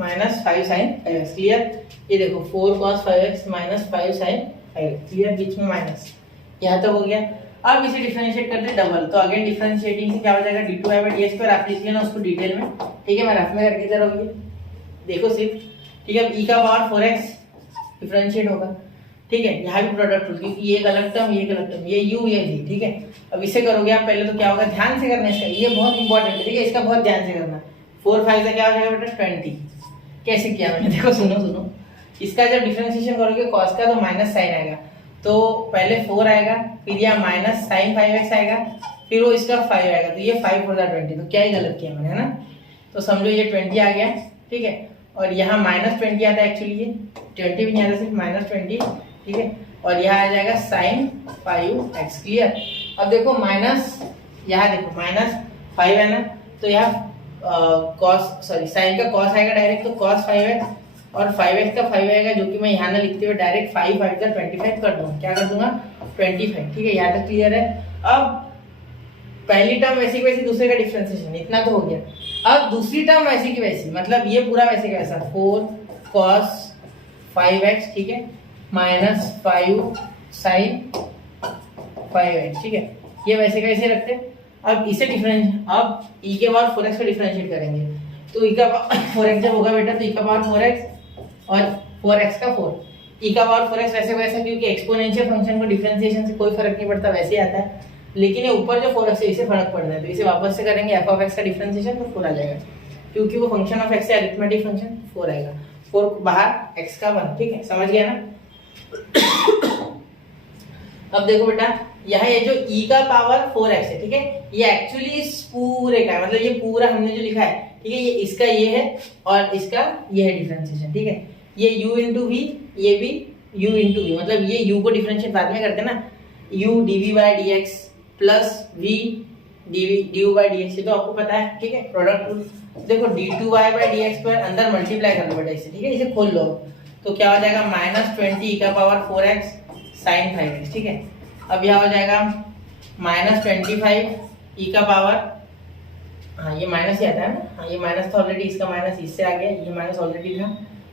minus 5 sine 5x। Clear? ये देखो 4 cos 5x minus 5 sine 5x। Clear? बीच में माइनस, यहाँ तक हो गया। अब इसे डिफरेंशिएट करते डबल, तो अगेन डिफरेंशिएटिंग से क्या हो जाएगा, d2y/dx पर आप लिख लेना उसको डिटेल में, ठीक है। मैं रफ में करके दे रहा हूँ, ये देखो सिर्फ, ठीक है। e का पावर 4x डिफरेंशिएट होगा, ठीक है। यहाँ भी प्रोडक्ट रूल, क्योंकि ये एक अलग टर्म, ये एक अलग टर्म, ये u ये v, ठीक है। अब इसे करोगे आप पहले, तो क्या होगा, ध्यान से करना इसका, ये बहुत इंपॉर्टेंट है, ठीक है। इसका बहुत ध्यान से करना। 4 5 से क्या हो जाएगा बेटा 20। कैसे किया मैंने, देखो सुनो, इसका जब डिफरेंशिएशन करोगे cos का, तो माइनस साइन आएगा, तो पहले 4 आएगा, फिर यहाँ माइनस साइन 5x आएगा, फिर वो इसका 5 आएगा, तो ये 5 4 20। तो क्या ही गलत किया मैंने, है ना। तो समझो ये 20 आ गया, ठीक है। और यहाँ माइनस 20 आता है, एक्चुअली ये 20 भी नहीं आता, सिर्फ माइनस 20, ठीक है। और यहाँ आ जाएगा साइन 5x। क्लियर? अब देखो माइनस, यहाँ देखो माइनस 5 है ना, तो यहाँ साइन का कॉस आएगा डायरेक्ट, तो cos 5x, और 5x का 5 आएगा, जो कि मैं यहाँ ना लिखते हुए डायरेक्ट 5 5 का 25 कर दूंगा। क्या कर दूंगा, 25, ठीक है। यहाँ तक क्लियर है। अब पहली टर्म वैसी की वैसी, दूसरे का डिफरेंशिएशन, इतना तो हो गया। अब दूसरी टर्म वैसी की वैसी, मतलब ये पूरा वैसे का वैसा 4 cos 5x, ठीक है, माइनस 5 साइन 5x, ठीक है। ये वैसे का वैसे रखते हैं। अब इसे अब e के पावर 4x को डिफरेंशिएट करेंगे, तो e का पावर 4x जब होगा बेटा, तो e का पावर 4x और 4x का 4, e का पावर 4x वैसे वैसा, क्योंकि एक्सपोनेंशियल फंक्शन को डिफरेंशिएशन से कोई फर्क नहीं पड़ता, वैसे ही आता है। लेकिन ये ऊपर जो 4x है, इसे फर्क पड़ता है, तो इसे वापस से करेंगे f ऑफ x का डिफरेंशिएशन, तो 4 आ जाएगा, क्योंकि वो फंक्शन ऑफ x से अरिथमेटिक फंक्शन 4 आएगा। 4 बाहर, x का 1, ठीक है। समझ गया ना। अब देखो बेटा, यहाँ ये जो e का पावर 4x है, ठीक है, ये एक्चुअली इस पूरे का है, मतलब ये पूरा हमने जो लिखा है, ठीक है, ये इसका ये है और इसका ये है डिफरेंशिएशन, ठीक है। ये u इंटू वी, ये भी u इंटू वी, मतलब ये u को डिफरेंशिएट बाद में करते हैं ना, u dv/dx plus v du/dx, ये तो आपको पता है, ठीक है, प्रोडक्ट रूल। देखो d2y/dx पर अंदर मल्टीप्लाई कर लो बेटा इसे, ठीक है, इसे खोल लो, तो क्या हो जाएगा, माइनस 20 e का पावर 4x साइन 5x, ठीक है। अब यह हो जाएगा माइनस 25 e का पावर, हाँ ये माइनस ही आता है ना, हाँ ये माइनस था ऑलरेडी, इसका माइनस इससे आ गया, ये माइनस ऑलरेडी था।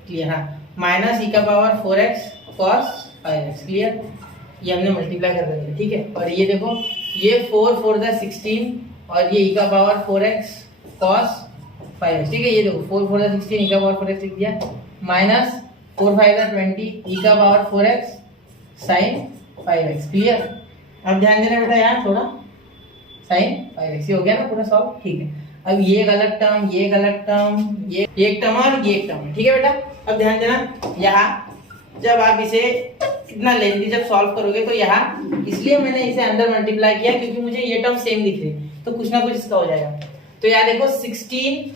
क्लियर? हाँ, माइनस e का power 4x cos 5x। Clear? ये हमने मल्टीप्लाई कर देंगे, ठीक है। और ये देखो, ये 4 4 16 और ये e का पावर 4x cos 5x, ठीक है। ये देखो 4 4 16 e का पावर 4x लिख दिया, माइनस 4 5 20 e का power 4x sine 5x। Clear? अब ध्यान देना बेटा, यहाँ थोड़ा साइन 5x, ये हो गया ना पूरा सॉल्व, ठीक है। अब ये एक अलग टर्म, ये एक अलग टर्म, ये एक टर्म और ये एक टर्म, ठीक है बेटा। अब ध्यान देना, यहाँ जब आप इसे इतना लेंथी जब सॉल्व करोगे, तो यहाँ इसलिए मैंने इसे अंदर मल्टीप्लाई किया, क्योंकि मुझे ये टर्म सेम दिख रही, तो कुछ ना कुछ इसका हो जाएगा। तो यहाँ देखो 16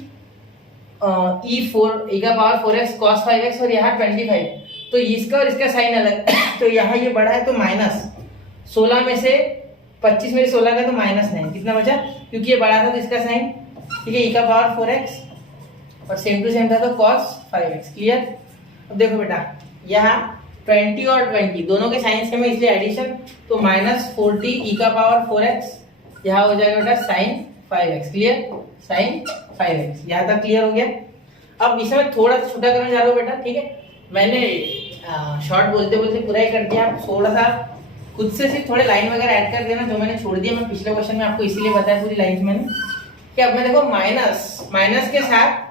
e का पावर 4x cos 5x और यहाँ 25, तो इसका और इसका साइन अलग तो यहाँ ये बड़ा है, तो माइनस 16 में से 25 में 16 का, तो माइनस 9, कितना बचा, क्योंकि ये बड़ा था तो इसका साइन, ठीक है, e का पावर 4x और सेम टू सेम था तो cos 5x। क्लियर? अब देखो बेटा, यहाँ 20 और 20 दोनों के साइन सेम है, इसलिए एडिशन, तो माइनस 40 e का पावर 4x, यहाँ हो जाएगा बेटा sign 5x। Clear? Sign 5x, यहाँ तक क्लियर हो गया। अब इसमें थोड़ा सा छोटा करने जा रहा हूँ बेटा, ठीक है। मैंने शॉर्ट बोलते बोलते पूरा ही कर दिया, आप थोड़ा सा खुद से सिर्फ थोड़े लाइन वगैरह ऐड कर देना, जो मैंने छोड़ दिया मैं पिछले क्वेश्चन में आपको इसीलिए बताया पूरी लाइन मैंने, कि अब मैं देखो माइनस के साथ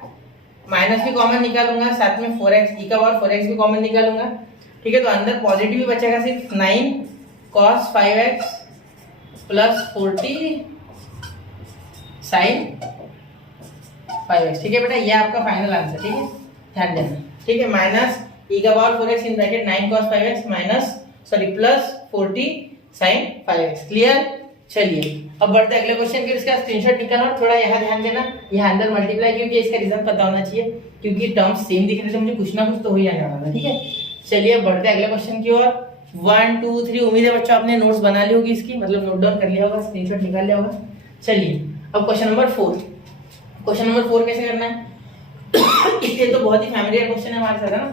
माइनस भी कॉमन निकालूंगा, साथ में 4x e का पावर 4x भी कॉमन निकालूंगा, ठीक है। तो अंदर पॉजिटिव भी बचेगा, सिर्फ 9 cos 5x plus 40 sine 5x, ठीक है बेटा। ये आपका फाइनल आंसर, ठीक है, ध्यान देना, ठीक है। माइनस e का power 4x in bracket 9 cos 5x minus plus 40 sine 5x। Clear? चलिए अब बढ़ते अगले क्वेश्चन के, इसका स्क्रीनशॉट निकालना और थोड़ा यहाँ ध्यान देना, यहाँ अंदर मल्टीप्लाई, क्योंकि इसका रीजन पता होना चाहिए, क्योंकि टर्म्स सेम दिख रहे थे, मुझे कुछ ना कुछ तो हो ही जाने वाला था, ठीक है। चलिए बढ़ते अगले क्वेश्चन की ओर। 1 2 3, उम्मीद है बच्चों आपने नोट्स बना ली होगी इसकी, मतलब नोट डाउन कर लिया होगा, स्क्रीनशॉट निकाल लिया होगा। चलिए अब क्वेश्चन नंबर 4। क्वेश्चन नंबर 4 कैसे करना है ये तो बहुत ही फैमिलियर क्वेश्चन है हमारे साथ, है ना।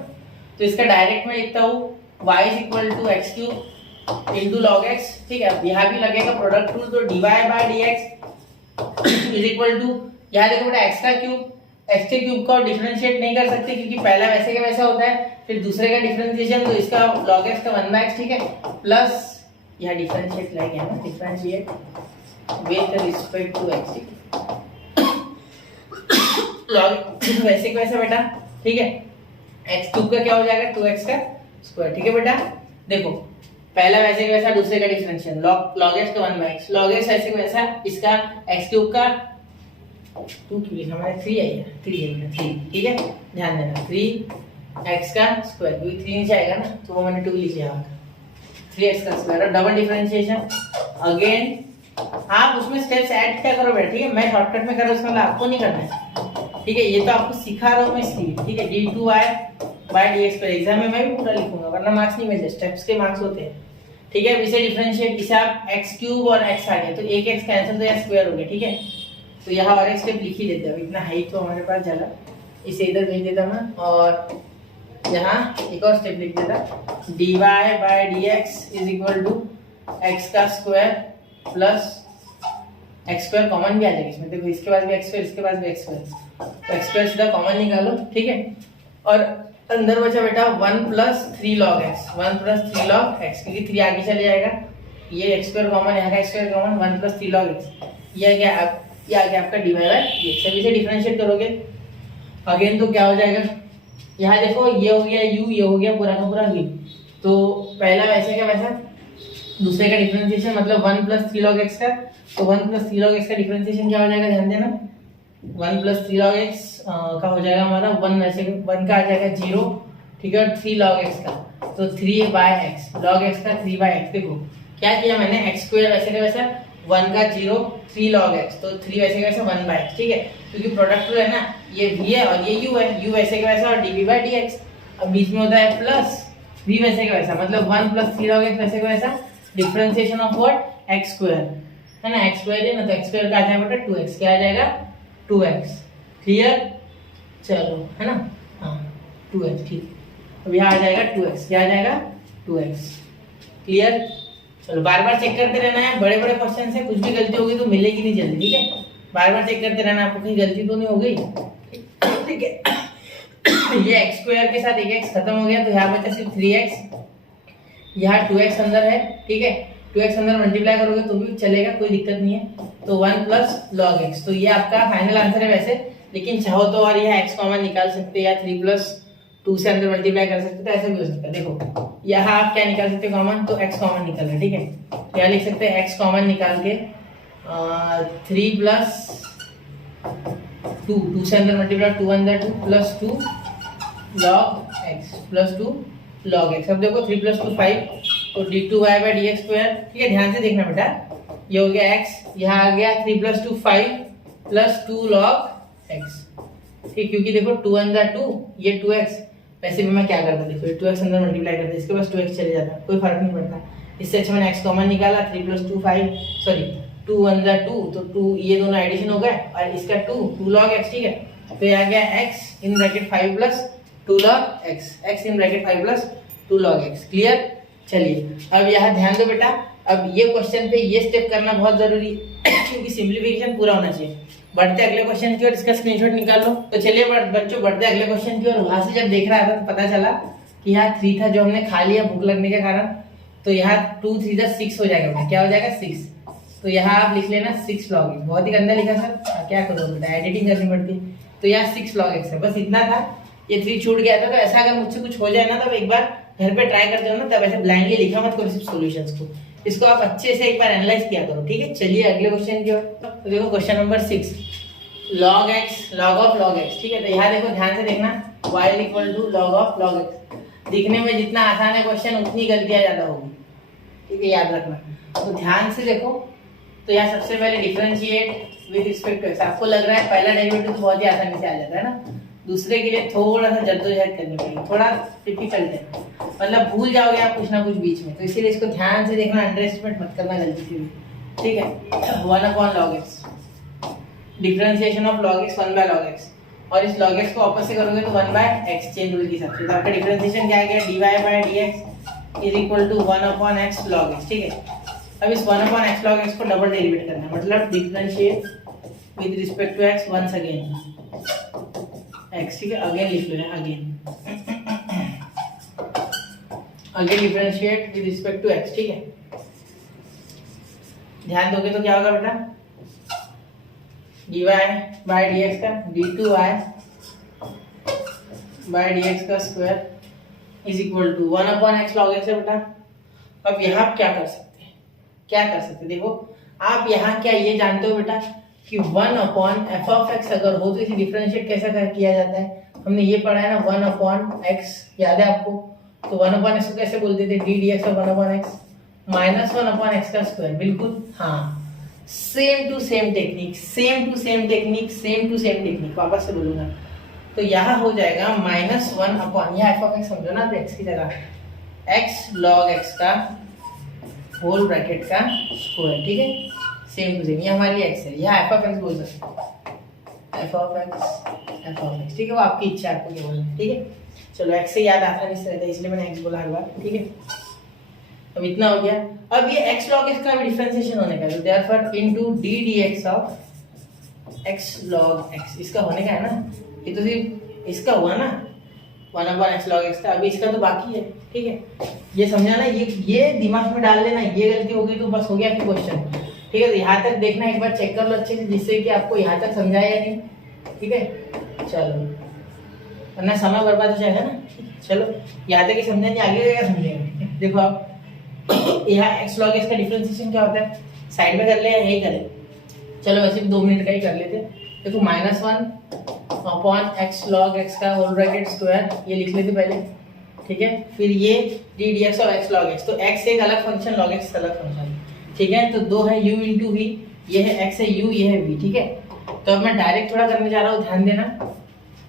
तो इसका डायरेक्ट मैं लिखता हूँ y = x³ into log x, ठीक है। अब यहाँ भी लगेगा प्रोडक्ट रूल, तो dy/dx इज इक्वल टू, यहाँ देखो बेटा एक्स का क्यूब, एक्स के क्यूब का डिफरेंशिएट नहीं कर सकते क्योंकि पहला वैसे का वैसा होता है, फिर दूसरे का डिफरेंशिएशन तो इसका log x का 1/x, ठीक है, प्लस यहाँ डिफरेंशिएट लाइक है ना, differentiate with respect to x, ठीक है, log वैसे का वैसा बेटा, ठीक है, x क्यूब का क्या हो जाएगा 2x का स्क्वायर, ठीक है बेटा। देखो पहला वैसे का वैसा, दूसरे का डिफरेंशिएशन log x का 1/x, log x वैसे का वैसा, इसका x क्यूब का 2 क्यों लिखा मैंने, 3 है, 3 है बेटा, 3, ठीक है, ध्यान देना 3x का स्क्वायर, क्योंकि 3 नीचे आएगा ना तो वो मैंने 2 लिख लिया, 3x का स्क्वायर और डबल डिफरेंशिएशन अगेन। आप उसमें स्टेप्स ऐड क्या करो बेटा, ठीक है, मैं शॉर्टकट में कर रहा हूं, उसमें आपको नहीं करना है, ठीक है, ये तो आपको सिखा रहा हूं मैं इसलिए, ठीक है, d2y/dx पर एग्जाम में मैं भी पूरा लिखूंगा वरना मार्क्स नहीं मिलते, स्टेप्स के मार्क्स होते हैं, ठीक है। इसे डिफरेंशिएट, इसे आप x क्यूब और x आ गया तो एक x कैंसिल तो यहाँ स्क्वायर हो गया, ठीक है, तो यहाँ और एक स्टेप लिख ही देते हैं, इतना हाइट तो हमारे पास ज़्यादा, इसे इधर भेज देता मैं और यहाँ एक और स्टेप लिख देता, dy/dx is equal to x का square plus x square common भी आ जाएगा इसमें, देखो इसके पास भी x स्क्वायर, इसके पास भी x स्क्वायर, तो x स्क्वायर सीधा कॉमन निकालो, ठीक है, और अंदर बचा बेटा 1 + 3 log x, 1 + 3 log x, क्योंकि 3 आगे चले जाएगा, ये x स्क्वायर कॉमन, यहाँ का x square common, 1 + 3 log x, ये क्या ये आ गया आपका dy/dx। सभी से डिफरेंशिएट करोगे अगेन तो क्या हो जाएगा, यहाँ देखो ये हो गया u, ये हो गया पूरा का पूरा v, तो पहला वैसे का वैसा, दूसरे का डिफरेंशिएशन मतलब 1 + 3 log x का, तो 1 + 3 log x का डिफरेंशिएशन क्या हो जाएगा, ध्यान देना, 1 + 3 log x का हो जाएगा हमारा 1, वैसे 1 का आ जाएगा 0, ठीक है, और 3 log x का तो 3/x, log x का 3/x। देखो क्या किया मैंने, x स्क्वायर वैसे का वैसा, 1 का 0, 3 log x, तो 3 वैसे का वैसा 1/x, ठीक है, क्योंकि प्रोडक्ट रूल है ना, ये v है और ये u है, u वैसे का वैसा और dv/dx, अब बीच में होता है प्लस v वैसे का वैसा, मतलब 1 + 3 log x वैसे का वैसा, differentiation of what x square है ना, x स्क्वायर है ना, तो x स्क्वायर का आ जाएगा बेटा 2x, क्या आ जाएगा 2x, क्लियर, चलो है ना, हाँ 2x, ठीक, अब यहाँ आ जाएगा 2x, क्या आ जाएगा 2x, क्लियर। चलो बार बार चेक करते रहना है, बड़े बड़े क्वेश्चन से कुछ भी गलती होगी तो मिलेगी नहीं जल्दी, ठीक है, बार बार चेक करते रहना, आपको कहीं गलती तो नहीं हो गई, ठीक है। ये x स्क्वायर के साथ एक x खत्म हो गया तो यहाँ बचा सिर्फ 3x, यहाँ 2x अंदर है, ठीक है, 2x अंदर मल्टीप्लाई करोगे तो भी चलेगा, कोई दिक्कत नहीं है, तो 1 + log x, तो ये आपका फाइनल आंसर है वैसे, लेकिन चाहो तो और ये x कॉमन निकाल सकते हैं या 3 + 2 से अंदर मल्टीप्लाई कर सकते, तो ऐसा भी हो सकता है। देखो यहाँ आप क्या निकाल सकते हो कॉमन, तो x कॉमन निकल रहा है, ठीक है, यहाँ लिख सकते हैं x कॉमन निकाल के 3 + 2 से अंदर मल्टीप्लाई, 2 अंदर 2 + 2 log x + 2 log x, अब देखो 3 + 2 5, तो d2y/dx स्क्वायर, ठीक है, ध्यान से देखना बेटा, ये हो गया x, यहाँ आ गया 3 + 2 5 + 2 log x, ठीक, क्योंकि देखो 2 अंदर 2, ये 2x, वैसे भी मैं क्या करता, देखो 2x अंदर मल्टीप्लाई करता, इसके पास 2x चले जाता, कोई फर्क नहीं पड़ता, इससे अच्छा मैंने x कॉमन निकाला, 3 + 2 5, सॉरी 2 अंदर 2, तो 2 ये दोनों एडिशन हो गए और इसका 2 log x, ठीक है, तो ये आ गया x in bracket 5 + 2 log x, x in bracket 5 + 2 log x, clear. चलिए अब यहाँ ध्यान दो बेटा, अब ये क्वेश्चन पे ये स्टेप करना बहुत जरूरी है क्योंकि सिंप्लीफिकेशन पूरा होना चाहिए। बढ़ते अगले क्वेश्चन की ओर, इसका स्क्रीनशॉट निकाल लो। तो चलिए बच्चों बढ़ते अगले क्वेश्चन की ओर। वहां से जब देख रहा था तो पता चला कि यहाँ 3 था जो हमने खा लिया भूख लगने के कारण, तो यहाँ 2 3 6 हो जाएगा बेटा, क्या हो जाएगा 6, तो यहाँ आप लिख लेना 6 log x, बहुत ही गंदा लिखा सर, क्या करो बेटा एडिटिंग करनी पड़ती, तो यहाँ 6 log x है, बस इतना था, ये 3 छूट गया था। तो ऐसा अगर मुझसे कुछ हो जाए ना तब एक बार घर पे ट्राई करते हो ना, तब ऐसे ब्लाइंडली लिखा मत करो सिर्फ सॉल्यूशंस को, इसको आप अच्छे से एक बार एनालाइज किया करो, ठीक है। चलिए अगले क्वेश्चन की ओर। तो देखो question number 6, log x log of log x, ठीक है। तो यहाँ देखो ध्यान से देखना, y = log of log x, दिखने में जितना आसान है क्वेश्चन उतनी गलतियां ज्यादा होगी, ठीक है, याद रखना। तो ध्यान से देखो, तो यहाँ सबसे पहले differentiate with respect to x, आपको लग रहा है पहला डेरिवेटिव तो बहुत ही आसानी से आ जाता है ना, दूसरे के लिए थोड़ा सा जद्दोजहद करनी पड़ेगी, थोड़ा डिफिकल्ट है, मतलब भूल जाओगे आप कुछ ना कुछ बीच में, तो इसीलिए इसको ध्यान से देखना, अंडरएस्टिमेट मत करना गलती से भी, ठीक है। 1/log x, differentiation of log x 1/log x, और इस log x को वापस से करोगे तो 1/x चेंज रूल के हिसाब से, तो आपका डिफरेंशिएशन क्या आ गया, dy/dx = 1/x log x, ठीक है। अब इस 1/x log x को डबल डेरिवेट करना है, मतलब differentiate with respect to X once again X, ठीक है, अगेन लिख लेना, again differentiate with respect to X, ठीक है। ध्यान दोगे तो क्या होगा बेटा, dy बाय dx का d2y बाय dx का square is equal to 1/x log x है बेटा। अब यहाँ आप क्या कर सकते हैं, देखो आप यहाँ क्या ये जानते हो बेटा कि 1/f(x) अगर हो तो इसे डिफरेंशिएट कैसे किया जाता है, हमने ये पढ़ा है ना, 1/x, याद है आपको? तो 1/x को कैसे बोलते थे, d dx और 1/x माइनस 1/x का स्क्वायर, बिल्कुल हाँ, सेम टू सेम टेक्निक, वापस से बोलूंगा। तो यहाँ हो जाएगा -1/, यहाँ f(x) समझो ना, तो x की जगह x log x का होल ब्रैकेट का स्क्वायर, ठीक है, सेम टू सेम, ये हमारी x है, यहाँ f(x) बोल सकते हैं, f(x), ठीक है, वो आपकी इच्छा है, आपको क्या बोलना है, ठीक है। चलो x से याद आसानी से रहता है, इसलिए मैंने x बोला हर बार, ठीक है। अब इतना हो गया। अब ये x log x का भी डिफरेंशिएशन होने का है, तो therefore into d dx of x log x, इसका होने का है ना, ये तो सिर्फ इसका हुआ ना 1/x log x का, अभी इसका तो बाकी है, ठीक है। ये समझा ना, ये दिमाग में डाल लेना, ये गलती हो गई तो बस हो गया आपकी क्वेश्चन, ठीक है। तो यहाँ तक देखना, एक बार चेक कर लो अच्छे से, जिससे कि आपको यहाँ तक समझाया या नहीं, ठीक है। चलो, वरना समय बर्बाद हो जाएगा ना, चलो यहाँ तक ही समझेंगे, आगे क्या समझेंगे। देखो आप यहाँ x log x का डिफरेंशिएशन क्या होता है, साइड में कर ले या यही करें, चलो वैसे भी 2 मिनट का ही कर लेते। देखो -1/x log x का होल ब्रैकेट स्क्वायर, ये लिख लेते पहले, ठीक है। फिर ये d dx of x log x, तो x एक अलग फंक्शन, log x अलग फंक्शन, ठीक है। तो 2 है u इंटू v, ये है x है u, ये है v, ठीक है। तो अब मैं डायरेक्ट थोड़ा करने जा रहा हूँ, ध्यान देना।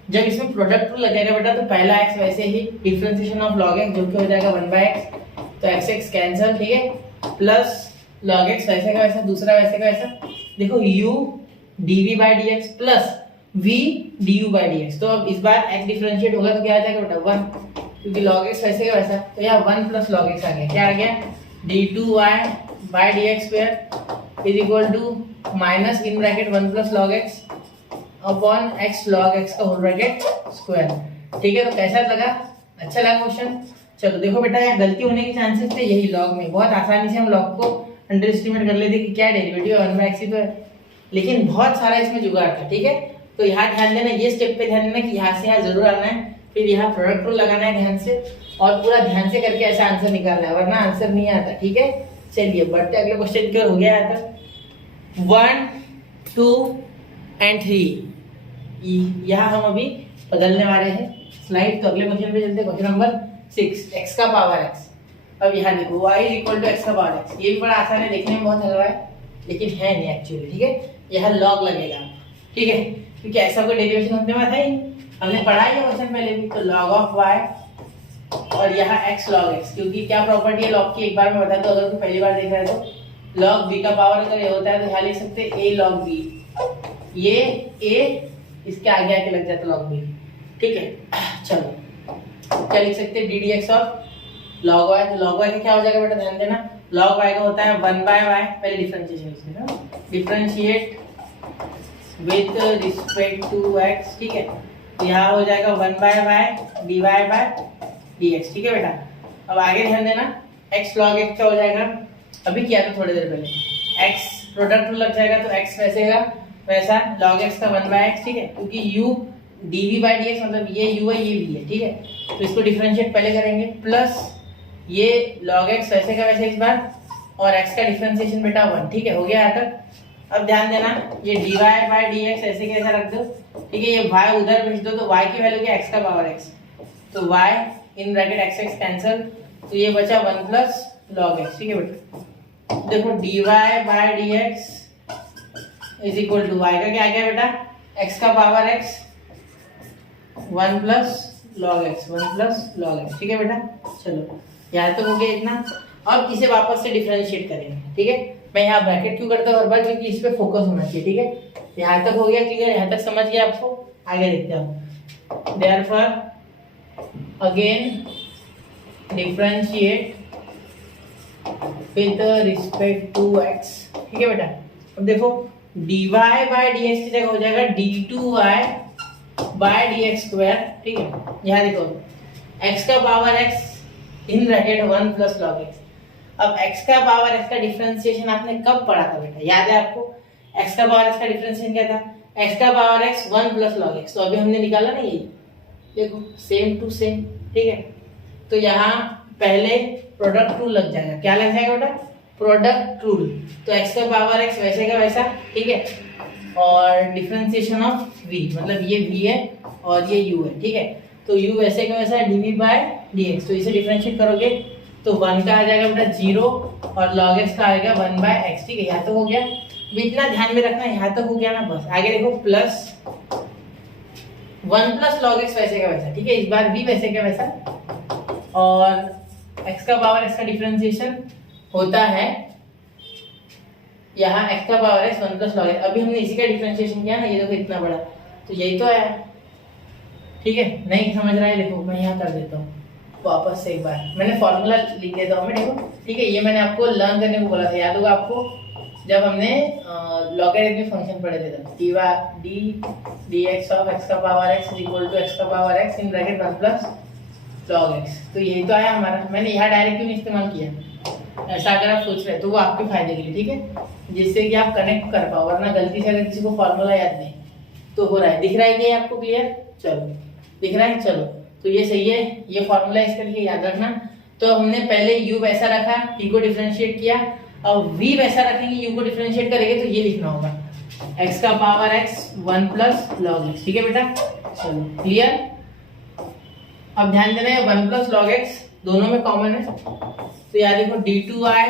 जब इसमें प्रोडक्ट रूल लगेगा बेटा, तो पहला x वैसे ही डिफरेंशिएशन ऑफ log x, जो कि हो जाएगा 1/x, तो x कैंसिल, ठीक है, प्लस log x वैसे का वैसा, दूसरा वैसे का वैसा, देखो u dv by dx plus v du by dx। तो अब इस बार x डिफरेंशिएट होगा तो क्या आ जाएगा बेटा 1, क्योंकि log x वैसे का वैसा, तो यहाँ 1 प्लस log x आ गया, क्या आ गया, d2y by dx square is equal to minus in bracket 1 plus log x upon x log x का होल ब्रैकेट स्क्वायर, ठीक है। तो कैसा लगा, अच्छा लगा क्वेश्चन? चलो देखो बेटा, यहाँ गलती होने के चांसेस थे यही लॉग में, बहुत आसानी से हम लॉग को अंडर एस्टिमेट कर लेते कि क्या डेरिवेटिव 1/x ही तो है, लेकिन बहुत सारा इसमें जुगाड़ था, ठीक है। तो यहाँ ध्यान देना, ये स्टेप पे ध्यान देना कि यहाँ से यहाँ जरूर आना है, फिर यहाँ प्रोडक्ट रूल लगाना है ध्यान से, और पूरा ध्यान से करके ऐसा आंसर निकालना है, वरना आंसर नहीं आता, ठीक है। चलिए बढ़ते अगले क्वेश्चन की ओर, हो गया यहाँ तक 1, 2 and 3, यहाँ हम अभी बदलने वाले हैं स्लाइड। तो अगले क्वेश्चन पे चलते हैं, क्वेश्चन नंबर 6, x का पावर x। अब यहाँ देखो y इक्वल टू x का पावर x, ये भी बड़ा आसान है, देखने में बहुत हलवा है, लेकिन है नहीं एक्चुअली, ठीक है। यहाँ log लगेगा, ठीक है, क्योंकि ऐसा कोई डेरिवेशन अपने पास है ही, हमने पढ़ा ही है क्वेश्चन पहले भी। तो log ऑफ y और यहाँ x log x, क्योंकि क्या प्रॉपर्टी है log की, एक बार मैं बता दूं, अगर तो पहली बार देख रहे हो तो log b का पावर अगर ये होता है तो यहाँ लिख सकते हैं a log b, ये a इसके आगे आके लग जाता log b, ठीक है। चलो क्या लिख सकते हैं, D dx of log y, तो log y का क्या हो जाएगा बेटा, ध्यान देना, log y का होता है 1/y, पहले डिफरेंशिएशन इसमें, differentiate with respect to x, ठीक है। तो यहाँ हो जाएगा 1/y dy बाय dx, ठीक है बेटा। अब आगे ध्यान देना, x log x क्या हो जाएगा, अभी किया था थोड़ी देर पहले, x प्रोडक्ट लग जाएगा तो x वैसे का वैसा, log x का 1/x, ठीक है, क्योंकि u dv बाय dx मतलब ये u है ये v है, ठीक है। तो इसको डिफरेंशिएट पहले करेंगे, प्लस ये log x वैसे का वैसे इस बार, और x का डिफरेंशिएशन बेटा 1, ठीक है, हो गया यहाँ तक। अब ध्यान देना, ये dy बाय dx ऐसे कैसा रख दो, ठीक है, ये y उधर भेज दो, तो y की वैल्यू क्या, x का पावर x, तो y in bracket x cancel, तो ये बचा 1 प्लस log x, ठीक है बेटा। देखो dy by dx is equal to y का क्या आ गया बेटा, x का power x 1 plus log x, 1 plus log x, ठीक है बेटा। चलो यहाँ तक हो गया इतना। अब इसे वापस से डिफरेंशिएट करेंगे, ठीक है। मैं यहाँ ब्रैकेट क्यों करता हूँ हर बार, क्योंकि इस पे फोकस होना चाहिए, ठीक है। यहाँ तक हो गया क्लियर, यहाँ तक समझ गया आपको, आगे देखते हैं। Therefore again differentiate with respect to x, ठीक है बेटा। अब देखो dy बाय dx की जगह हो जाएगा d2y बाय dx स्क्वायर। ठीक है, यहाँ देखो x का power x in bracket 1 plus log x। अब x का पावर x का डिफरेंशिएशन आपने कब पढ़ा था बेटा, याद है आपको? x का पावर x का डिफरेंशिएशन क्या था? x का power x 1 plus log x। तो अभी हमने निकाला ना ये, देखो सेम टू सेम। ठीक है, तो यहाँ पहले प्रोडक्ट रूल लग जाएगा। क्या लग जाएगा बेटा? Product rule. तो x का पावर x वैसे का वैसा। ठीक है, और डिफरेंशिएशन ऑफ v, मतलब ये v है और ये u है। ठीक है, तो u वैसे का वैसा dv बाय dx। तो इसे डिफरेंशिएट करोगे तो 1 का आ जाएगा बेटा 0 और log x का आएगा 1 बाय x। ठीक है, यहाँ तो हो गया। इतना ध्यान में रखना, यहाँ तक हो गया ना, बस आगे देखो प्लस 1 प्लस log x वैसे का वैसा। ठीक है, इस बार v वैसे का वैसा, और x का पावर x का डिफरेंशिएशन होता है यहाँ x का power x 1 plus log x। अभी हमने इसी का डिफरेंशिएशन किया ना, ये देखो इतना बड़ा, तो यही तो आया। ठीक है, नहीं समझ रहा है, देखो मैं यहाँ कर देता हूँ वापस से एक बार, मैंने फॉर्मूला लिख देता हूँ मैं, देखो। ठीक है, ये मैंने आपको लर्न करने को बोला था, याद होगा आपको जब हमने लॉगरिथमिक फंक्शन पढ़े थे तब। dx ऑफ x का power x is equal to x का power x in bracket 1 plus log x। तो यही तो आया हमारा। मैंने यहाँ डायरेक्ट क्यों नहीं इस्तेमाल किया, ऐसा अगर आप सोच रहे हैं तो वो आपके फायदे के लिए। ठीक है, जिससे कि आप कनेक्ट कर पाओ, वरना गलती से अगर किसी को फॉर्मूला याद नहीं तो हो रहा है। दिख रहा है कि आपको क्लियर? चलो दिख रहा है, चलो तो ये सही है, ये फॉर्मूला इसके लिए याद रखना। तो हमने पहले u वैसा रखा, t को डिफरेंशिएट किया, और v वैसा रखेंगे, u को डिफरेंशिएट करेंगे तो ये लिखना होगा x का power x 1 plus log x। ठीक है बेटा, चलो क्लियर। अब ध्यान देना है 1 प्लस log x दोनों में कॉमन है, तो याद देखो d2y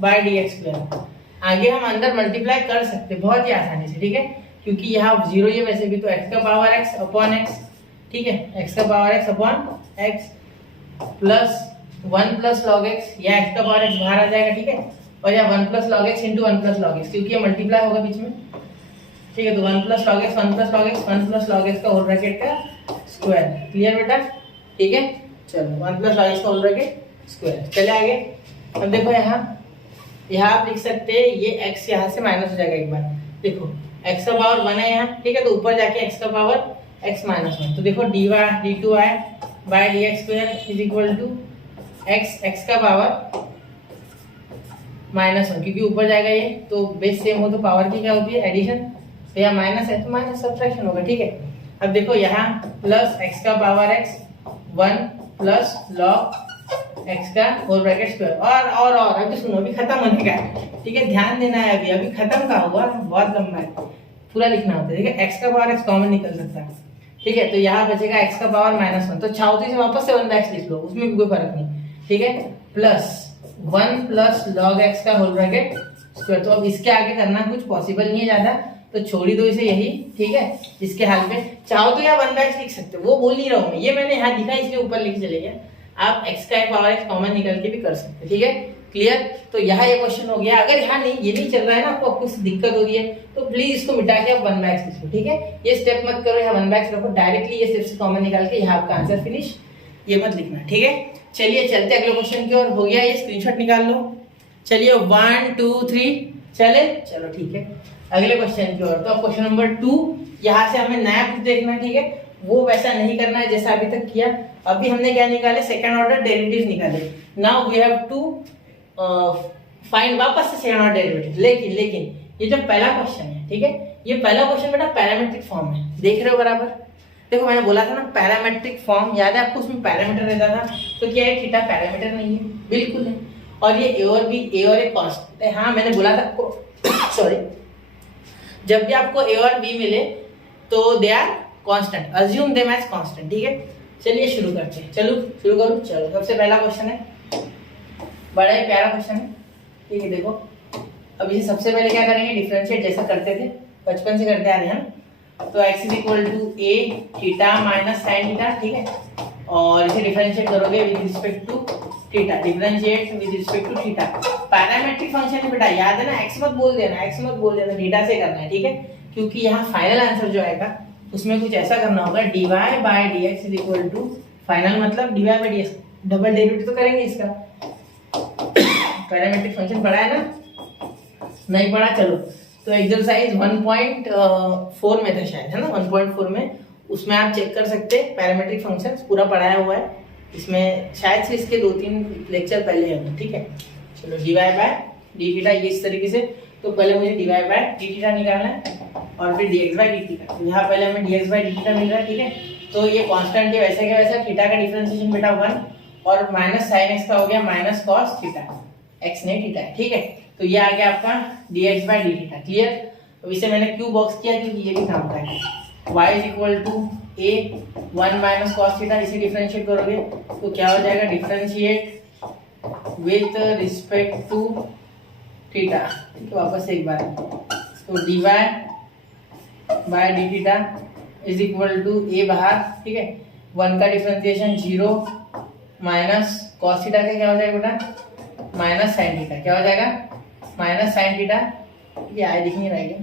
बाय dx स्क्वायर। आगे हम अंदर मल्टीप्लाई कर सकते बहुत ही आसानी से। ठीक है, क्योंकि यहाँ 0 ये वैसे भी, तो x का पावर x अपॉन x। ठीक है, x का power x upon x plus 1 plus log x, या x का पावर x बाहर आ जाएगा। ठीक है, और या 1 plus log x into 1 plus log x, क्योंकि ये मल्टीप्लाई होगा बीच में। ठीक है, तो 1 plus log x 1 plus log x 1 plus log x का होल ब्रैकेट का स्क्वायर। क्लियर बेटा? ठीक है, चलो 1 प्लस log x का होल ब्रैकेट स्क्वायर। चले आगे। अब देखो यहाँ आप लिख सकते हैं, ये x यहाँ से माइनस हो जाएगा एक बार। देखो x का पावर 1 है यहाँ। ठीक है, तो ऊपर जाके x का पावर x माइनस 1। तो देखो d2y by dx square is equal to x का पावर माइनस 1, क्योंकि ऊपर जाएगा ये, तो बेस सेम हो तो पावर की क्या होती है? एडिशन। तो यहाँ माइनस है तो माइनस सब्ट्रैक्शन होगा। ठीक है, अब देखो यहाँ प्लस x का power x 1 plus log x का होल ब्रैकेट स्क्वायर, और अभी सुनो, अभी खत्म होने का है। ठीक है, ध्यान देना है, अभी खत्म का हुआ, बहुत लंबा है, पूरा लिखना होता है। ठीक है, x का पावर x कॉमन निकल सकता है। ठीक है, तो यहाँ बचेगा x का पावर माइनस 1, तो चाहो तो इसे वापस से 1/x लिख लो, उसमें भी कोई फर्क नहीं। ठीक है, प्लस 1 प्लस log x का होल ब्रैकेट स्क्वायर। तो अब इसके आगे करना कुछ पॉसिबल नहीं है ज्यादा, तो छोड़ी दो इसे यही। ठीक है, इसके हाल पे चाहो तो यहाँ 1/x लिख सकते हो, वो बोल नहीं रहा हूँ मैं, ये मैंने यहाँ दिखा इसलिए ऊपर लिख चले गया। आप x का पावर x कॉमन निकल के भी कर सकते हैं। ठीक है, क्लियर। तो यहाँ ये क्वेश्चन हो गया। अगर यहाँ नहीं, ये नहीं चल रहा है ना, आपको कुछ दिक्कत हो रही है, तो प्लीज इसको मिटा के आप 1/x लिखो। ठीक है, ये स्टेप मत करो, यहाँ 1/x रखो, डायरेक्टली ये स्टेप से कॉमन निकाल के यहाँ आपका आंसर फिनिश, ये मत लिखना। ठीक है, चलिए चलते अगले क्वेश्चन की ओर। हो गया, ये स्क्रीनशॉट निकाल लो। चलिए 1 2 3 चले, चलो ठीक है अगले क्वेश्चन की ओर। तो क्वेश्चन नंबर 2, यहाँ से हमें नया कुछ देखना है। ठीक है, वो वैसा नहीं करना है जैसा अभी तक किया। अभी हमने क्या निकाले? सेकंड ऑर्डर डेरिवेटिव निकाले। Now we have to find वापस से सेकंड ऑर्डर डेरिवेटिव। लेकिन ये जो पहला क्वेश्चन है, ठीक है, ये पहला क्वेश्चन बेटा पैरामीट्रिक फॉर्म है, देख रहे हो बराबर? देखो मैंने बोला था ना पैरामीट्रिक फॉर्म, याद है आपको? उसमें पैरामीटर रहता था, तो क्या है? थीटा पैरामीटर नहीं है? बिल्कुल है। और ये ए और बी, ए और ए कांस्टेंट है। हाँ मैंने बोला था आपको सॉरी, जब भी आपको ए और बी मिले तो they are constant, assume them as constant. ठीक है, चलिए शुरू करते हैं। चलो शुरू करूँ। चलो सबसे पहला क्वेश्चन है, बड़ा ही प्यारा क्वेश्चन है। ठीक है, देखो अब इसे सबसे पहले क्या करेंगे? डिफरेंशिएट जैसा करते थे, बचपन से करते आ रहे हैं। तो x is equal to a theta minus sine theta. ठीक है, और इसे डिफरेंशिएट करोगे with respect to theta, differentiate with respect to theta. Parametric function है बेटा, याद है ना? x मत बोल देना, x मत बोल देना, थीटा से करना है। ठीक है, क्योंकि यहाँ फाइनल आंसर जो आएगा उसमें कुछ ऐसा करना होगा, dy by dx is equal to, final मतलब dy by dx, double derivative तो करेंगे इसका। पैरामीट्रिक फंक्शन पढ़ा है ना? नहीं पढ़ा? चलो तो एक्सरसाइज 1.4 में था शायद, है ना, 1.4 में, उसमें आप चेक कर सकते हैं पैरामीट्रिक फंक्शंस पूरा पढ़ाया हुआ है इसमें, शायद से इसके 2-3 लेक्चर पहले है, ठीक है। चलो dy बाय डी थीटा ये इस तरीके से, तो पहले मुझे dy बाय डी थीटा निकालना है और फिर dx बाय डी थीटा। तो यहाँ पहले हमें dx बाय डी थीटा मिल रहा है, ठीक है। तो ये कांस्टेंट है वैसे का वैसा, थीटा का डिफरेंशिएशन बेटा 1 और माइनस साइन x का हो गया माइनस कॉस थीटा, x नहीं थीटा है, ठीक है। तो ये आ गया आपका dx by d theta, clear. तो इसे मैंने क्यू बॉक्स किया क्योंकि ये भी काम का है। y is equal to a 1 minus cos theta, इसे डिफरेंशिएट करोगे तो क्या हो जाएगा, differentiate with respect to theta, ठीक है। वापस से एक बार, तो dy by d theta is equal to a बाहर, ठीक है, 1 का डिफरेंशिएशन 0 माइनस कॉस थीटा का क्या हो जाएगा बेटा, माइनस साइन थीटा, क्या हो जाएगा, माइनस साइन थीटा, ये आए दिख नहीं रहा है क्या,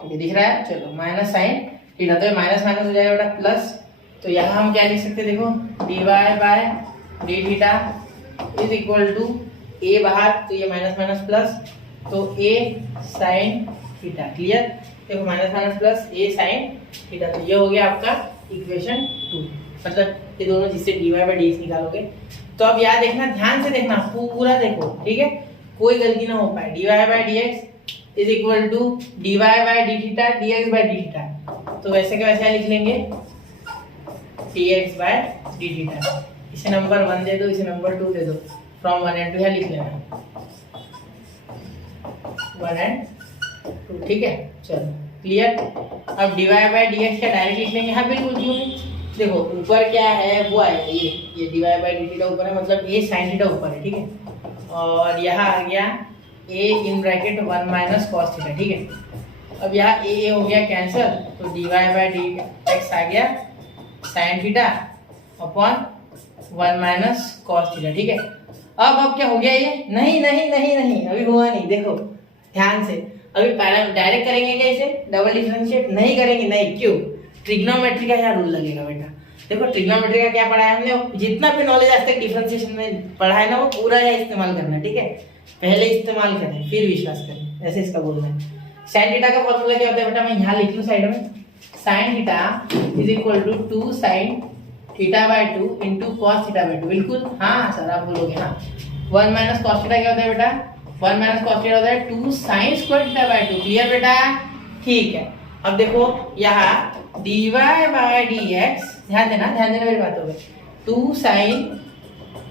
ये दिख रहा है, चलो माइनस साइन थीटा, तो ये माइनस माइनस हो जाएगा बेटा प्लस। तो यहाँ हम क्या लिख सकते हैं, देखो dy by d theta is equal to a बाहर, तो ये माइनस माइनस प्लस, तो a साइन थीटा, क्लियर। देखो minus minus plus a sine theta, तो ये हो गया आपका इक्वेशन 2, मतलब ये दोनों जिससे dy बाय dx निकालोगे। तो अब याद देखना, ध्यान से देखना, पूरा देखो, ठीक है, कोई गलती ना हो पाए। dy by dx is equal to dy by d theta dx by d theta, तो वैसे के वैसे लिख लेंगे dx बाय डी थीटा। इसे नंबर 1 दे दो, इसे नंबर 2 दे दो, फ्रॉम 1 and 2 लिख लेना 1 and 2, ठीक है। चलो क्लियर। अब dy बाय dx क्या डायरेक्ट लिख लेंगे, हाँ बिल्कुल, क्यों नहीं। देखो ऊपर क्या है वो आएगा, ये dy बाय डी थीटा ऊपर है, मतलब a साइन थीटा ऊपर है, ठीक है, और यहाँ आ गया a in bracket 1 minus cos theta, ठीक है। अब यहाँ a हो गया कैंसिल, तो dy बाय डी एक्स आ गया sine theta upon 1 minus cos theta, ठीक है। अब क्या हो गया ये, नहीं नहीं नहीं नहीं अभी हुआ नहीं, देखो ध्यान से, अभी डायरेक्ट करेंगे क्या इसे, डबल डिफरेंशिएट नहीं करेंगे, नहीं, क्यों, ट्रिग्नोमेट्री का यहाँ रूल लगेगा बेटा। देखो ट्रिग्नोमेट्री का क्या पढ़ा है हमने, जितना भी नॉलेज आज तक डिफरेंशिएशन में पढ़ा है ना, वो पूरा यहाँ इस्तेमाल करना, ठीक है। पहले इस्तेमाल करें फिर विश्वास करें, ऐसे इसका बोलना है। साइन थीटा का फॉर्मूला क्या होता है बेटा, मैं यहाँ लिख लूँ साइड में, sine theta is equal to 2 sine theta by 2 into cos theta by 2, बिल्कुल, हाँ सर आप बोलोगे, हाँ। 1 माइनस कॉस थीटा क्या होता है बेटा, 1 माइनस कॉस थीटा होता है 2 sign square theta by 2, clear बेटा, ठीक है। अब देखो यहाँ dy बाय dx, ध्यान देना मेरी बातों पे, 2 sine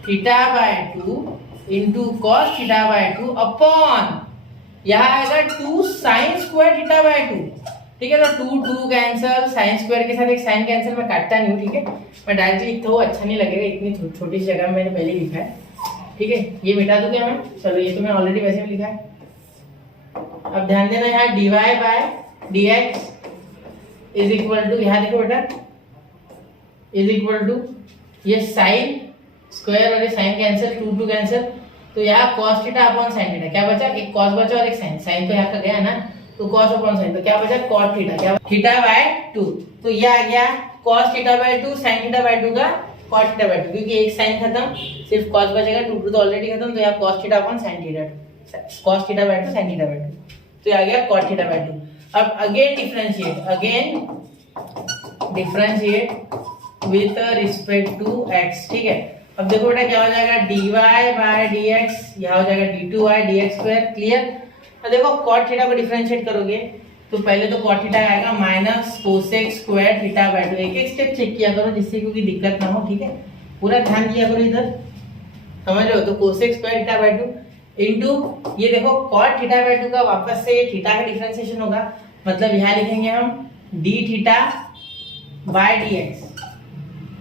theta by 2 into cos theta by 2 upon यहाँ आएगा 2 साइन स्क्वायर थीटा बाय 2, ठीक है। तो 2 कैंसिल, साइन स्क्वायर के साथ एक साइन कैंसिल, मैं काटता नहीं हूँ, ठीक है, मैं डायरेक्ट लिखता हूँ, अच्छा नहीं लगेगा, इतनी छोटी सी जगह में मैंने पहले लिखा है, ठीक है। ये मिटा दूं क्या मैं, चलो ये तो मैं ऑलरेडी वैसे में लिखा है। अब ध्यान देना, यहाँ dy by dx is equal to, यहाँ देखो बेटा, इज इक्वल टू ये साइन स्क्वायर और ये साइन कैंसिल, 2 कैंसिल, तो यहाँ cos theta upon sine theta, क्या बचा, एक cos बचा और एक साइन, साइन तो यहाँ का गया ना, तो cos अपॉन साइन, तो क्या बचा, cot थीटा, क्या थीटा बाय 2, तो ये आ गया cos theta by 2 sine theta by 2 का cot थीटा बाय 2, क्योंकि एक साइन खत्म, सिर्फ cos बचेगा, 2 तो ऑलरेडी खत्म, तो यहाँ cos theta upon sine theta, cos theta by 2 sine theta by 2, तो ये आ गया cot थीटा बाय 2। अब again differentiate with respect to x, ठीक है। अब देखो बेटा क्या हो जाएगा, dy बाय dx, यहाँ हो जाएगा d2y dx स्क्वायर, क्लियर। अब देखो cot थीटा को डिफरेंशिएट करोगे तो पहले तो cot थीटा आएगा minus cosec square theta by 2, एक एक स्टेप चेक किया करो जिससे क्योंकि दिक्कत ना हो, ठीक है, पूरा ध्यान दिया करो इधर, समझ रहे हो। तो cosec square theta by 2 into ये देखो cot थीटा बाय 2 का वापस से थीटा का डिफरेंशिएशन होगा, मतलब यहाँ लिखेंगे हम d थीटा बाय dx,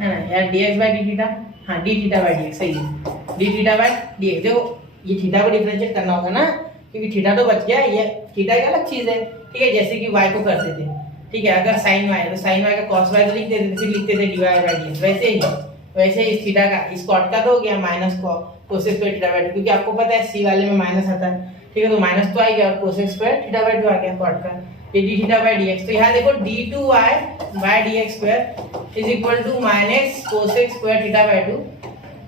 है ना, यार dx बाय d थीटा, हाँ d थीटा बाय dx, सही है, d थीटा बाय dx। देखो ये थीटा को डिफरेंशिएट करना होगा ना, क्योंकि थीटा तो बच गया, ये थीटा एक अलग चीज है, ठीक है, जैसे कि y को करते थे, ठीक है, अगर sin y तो sin y का cos y तो लिख देते थे, फिर लिखते थे dy बाय dx, वैसे ही इस थीटा का, इस cot का तो हो गया minus cosec square theta by 2, क्योंकि आपको पता है c वाले में माइनस आता है, ठीक है, तो माइनस तो आ गया और कोसेक स्क्वायर थीटा बाय 2 आ गया cot का, ये d थीटा बाय dx। तो यहाँ देखो d2y by dx square is equal to minus cosec square theta by 2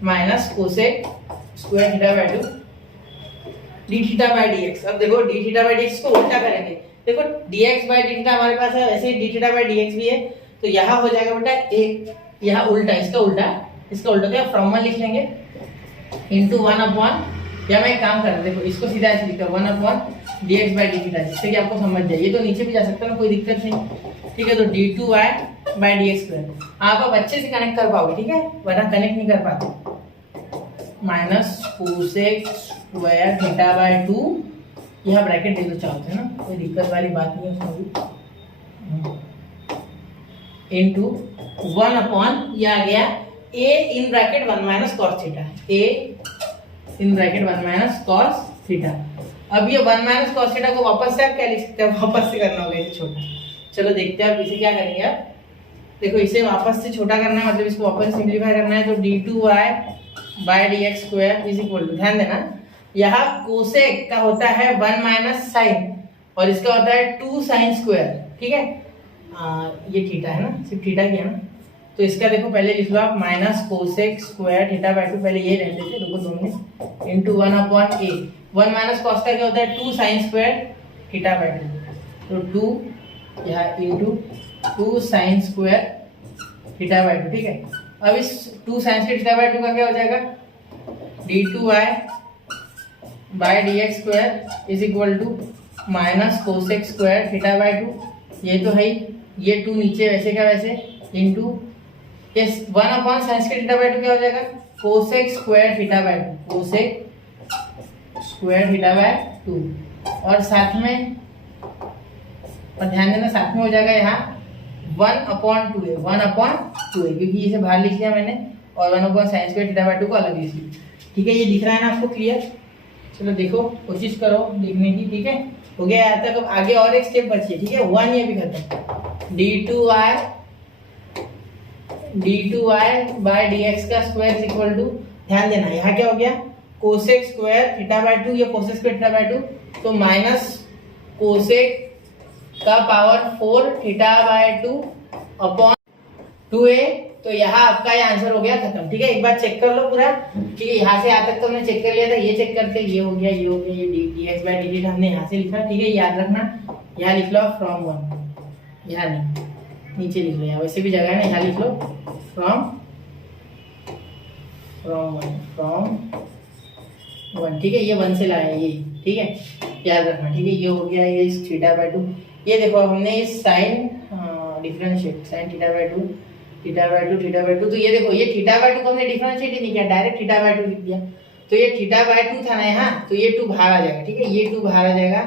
minus cosec square theta by 2 d theta by d x. अब देखो d theta by d x को उल्टा करेंगे, देखो d x by d theta हमारे पास है, वैसे ही d theta by d x भी है, तो यहाँ हो जाएगा बेटा एक, यहाँ उल्टा, इसका उल्टा तो फ्रॉम 1 लिख लेंगे इंटू 1 अपॉन, या मैं एक काम कर रहा हूँ, देखो इसको सीधा ऐसे लिखता हूँ 1 upon d x by d theta, जिससे कि आपको समझ जाए। ये तो नीचे भी जा सकता है ना, कोई दिक्कत नहीं, ठीक है। तो d two y by d x square आप अच्छे से कनेक्ट कर पाओगे, ठीक है, वरना कनेक्ट नहीं कर पाते। Minus cosec square theta by 2, यहाँ ब्रैकेट दे दो चाहते हैं ना, कोई दिक्कत वाली बात नहीं है उसमें भी, इनटू 1 अपॉन ये आ गया a in bracket 1 minus cos theta, a in bracket 1 minus cos theta. अब ये 1 माइनस कॉस थीटा को वापस से आप क्या लिख सकते हैं, वापस से करना होगा इसे छोटा। चलो देखते हैं आप इसे क्या करेंगे। आप देखो इसे वापस से छोटा करना है, मतलब इसको वापस सिंप्लीफाई करना है, तो d two y by d x square is equal to, ध्यान देना यहाँ कोसेक का होता है 1 माइनस साइन और इसका होता है 2 साइन स्क्वायर, ठीक है। ये थीटा है ना, सिर्फ थीटा किया ना, तो इसका देखो पहले लिख लो आप minus cosec square theta by 2, पहले ये रहते थे, रुको 2 मिनट, इंटू 1 अपॉन ए, 1 माइनस कॉस का क्या होता है 2 साइन स्क्वायर थीटा बाय 2, तो 2 यहाँ into 2 sign square theta by 2, ठीक है। अब इस 2 साइन स्क्वायर थीटा बाय 2 का क्या हो जाएगा, d two y by d x square is equal to minus cosec square theta by 2, ये तो है, ये 2 नीचे वैसे का वैसे, इंटू ये 1 upon sign square theta by 2 क्या हो जाएगा, cosec square theta by 2, cosec square theta by 2, और साथ में, और ध्यान देना साथ में हो जाएगा यहाँ 1 अपॉन 2a, 1 अपॉन 2a, क्योंकि इसे बाहर लिख लिया मैंने, और 1 upon sign square theta by 2 को अलग लिख लिया, ठीक है। ये दिख रहा है ना आपको क्लियर? चलो देखो कोशिश करो लिखने की, ठीक है। हो गया यहाँ तक। अब आगे और एक स्टेप बची है, ठीक है, 1 ये भी खत्म। D two y by d x का स्क्वायर इज इक्वल टू, ध्यान देना यहाँ क्या हो गया, कोसेक स्क्वायर थीटा बाय 2, ये कोसेक स्क्वायर थीटा बाय 2, तो माइनस कोसेक का power 4 theta by 2 upon 2a, तो यहाँ आपका ये आंसर हो गया खत्म, ठीक है। एक बार चेक कर लो पूरा, ठीक है, यहाँ से यहाँ तक तो हमने चेक कर लिया था, ये चेक करते, ये हो गया, ये हो गया, ये d x by d theta हमने यहाँ से लिखा, ठीक है। याद रखना यहाँ लिख लो फ्रॉम 1, यहाँ नहीं, नीचे लिख लो, यहाँ वैसे भी जगह है ना, यहाँ लिख लो फ्रॉम 1, ठीक है, ये 1 से लाया ये, ठीक है, याद रखना, ठीक है। ये हो गया ये थीटा बाय 2, ये देखो हमने इस sine differentiate sine theta by 2 तो ये देखो ये थीटा बाय 2 को हमने डिफरेंशिएट ही नहीं किया, डायरेक्ट थीटा बाय 2 लिख दिया, तो ये थीटा बाय 2 था ना यहाँ, तो ये 2 बाहर आ जाएगा, ठीक है, ये 2 बाहर आ जाएगा,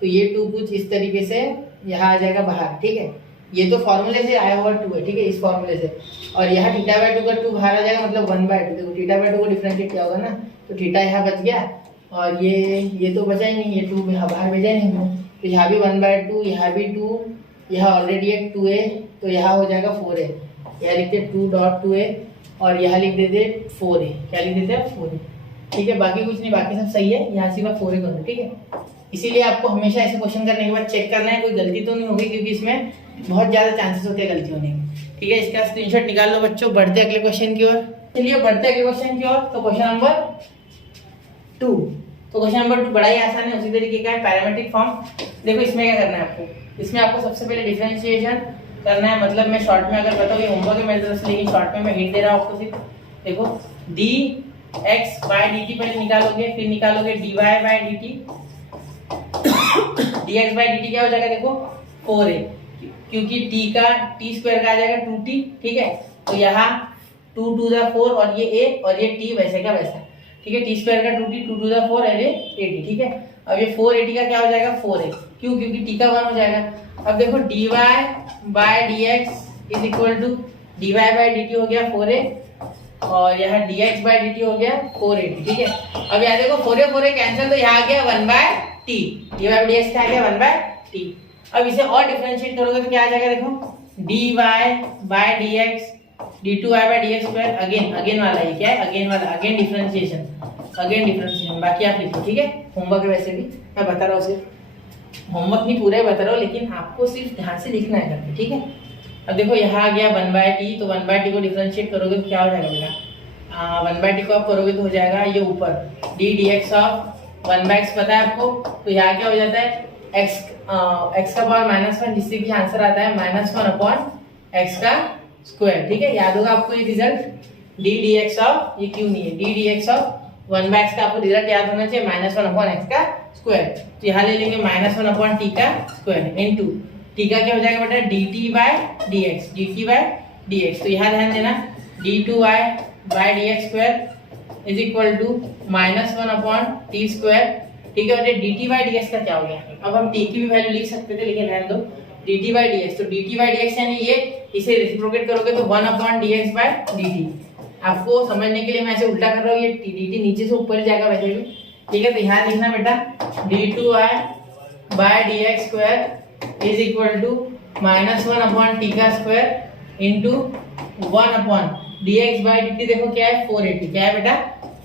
तो ये 2 कुछ इस तरीके से यहाँ आ जाएगा बाहर, ठीक है। ये तो फॉर्मूले से आया हुआ 2 है, ठीक है, इस फॉर्मूले से, और यहाँ थीटा बाय 2 का 2 बाहर आ जाएगा, मतलब 1/2, देखो थीटा बाय 2 को डिफरेंशिएट किया होगा ना, तो थीटा यहाँ बच गया, और ये तो बचा ही नहीं, ये 2 बाहर भेजा ही नहीं, तो यहाँ भी 1/2, यहाँ भी 2, यहाँ ऑलरेडी एक 2a, तो यहाँ हो जाएगा 4a, यहाँ लिखते 2.2a, और यहाँ लिख देते 4a, क्या लिख देते हैं 4a, ठीक है। बाकी कुछ नहीं, बाकी सब सही है, यहाँ सिर्फ 4a कर दो, ठीक है। इसीलिए आपको हमेशा ऐसे क्वेश्चन करने के बाद चेक करना है कोई गलती तो नहीं होगी, क्योंकि इसमें बहुत ज्यादा चांसेस होते हैं गलती होने के, ठीक है। इसका स्क्रीनशॉट निकाल लो बच्चों, बढ़ते अगले क्वेश्चन की ओर। चलिए बढ़ते अगले क्वेश्चन की ओर। तो क्वेश्चन नंबर 2, तो क्वेश्चन नंबर 2 बड़ा ही आसान है, उसी तरीके का है, पैरामीट्रिक फॉर्म। देखो इसमें क्या करना है आपको, इसमें आपको सबसे पहले डिफरेंशिएशन करना है, मतलब मैं शॉर्ट में अगर बताऊँ, ये होमवर्क है मेरी तरफ से, लेकिन शॉर्ट में मैं हिंट दे रहा हूँ आपको सिर्फ। देखो d x by d t पहले निकालोगे, फिर निकालोगे d y by d t, d x by d t क्या हो जाएगा, देखो 4a, क्योंकि t का t स्क्वायर का आ जाएगा 2t, ठीक है, तो यहाँ 2 to the 4 और ये a और ये t वैसे का वैसा, ठीक है, t स्क्वायर का 2t 2 to the 4 और ये 80, ठीक है। अब ये 480 का क्या हो जाएगा 4a, क्यों, क्योंकि t का 1 हो जाएगा। अब देखो dy by dx is equal to dy by dt हो गया 4a, और यहाँ dx बाय dt हो गया 480, ठीक है। अब यहाँ देखो 4a कैंसिल, तो यहाँ आ गया 1/t, dy बाय dx क्या आ गया 1/t। अब इसे और डिफरेंशिएट करोगे तो क्या आ जाएगा, देखो dy by dx d2y by dx square, again वाला ये क्या है, अगेन डिफरेंशिएशन, बाकी आप लिखो, ठीक है। होमवर्क है वैसे भी, मैं बता रहा हूँ, सिर्फ होमवर्क नहीं पूरा बता रहा हूँ, लेकिन आपको सिर्फ ध्यान से लिखना है करके, ठीक है। अब देखो यहाँ आ गया 1/t, तो 1/t को डिफरेंशिएट करोगे तो क्या हो जाएगा बेटा, 1/t को आप करोगे तो हो जाएगा ये ऊपर d dx ऑफ 1/x पता है आपको, तो यहाँ क्या हो जाता है x का पावर -1, जिससे कि आंसर आता है -1/x का स्क्वायर। ठीक है, याद होगा आपको ये रिजल्ट d dx ऑफ, ये क्यों नहीं है, d dx ऑफ 1/x का आपको रिजल्ट याद होना चाहिए -1/x का स्क्वायर। तो यहाँ ले लेंगे -1/t का स्क्वायर इनटू t का क्या हो जाएगा बेटा dt/dx, dt/dx। तो यहाँ ध्यान देना d2y/dx square is equal to -1/t square. ठीक है, और dt/dx का क्या हो गया, अब हम t की भी वैल्यू लिख सकते थे लेकिन रहने दो, dt/dx। तो dt/dx यानी ये, इसे रेसिप्रोकेट करोगे तो 1/dx/dt। आपको समझने के लिए मैं ऐसे उल्टा कर रहा हूँ, ये dt नीचे से ऊपर जाएगा वैसे भी। ठीक है, तो यहाँ लिखना बेटा d2y/dx square is equal to -1/t का स्क्वायर इनटू 1/dx/dt। देखो क्या है 480, क्या है बेटा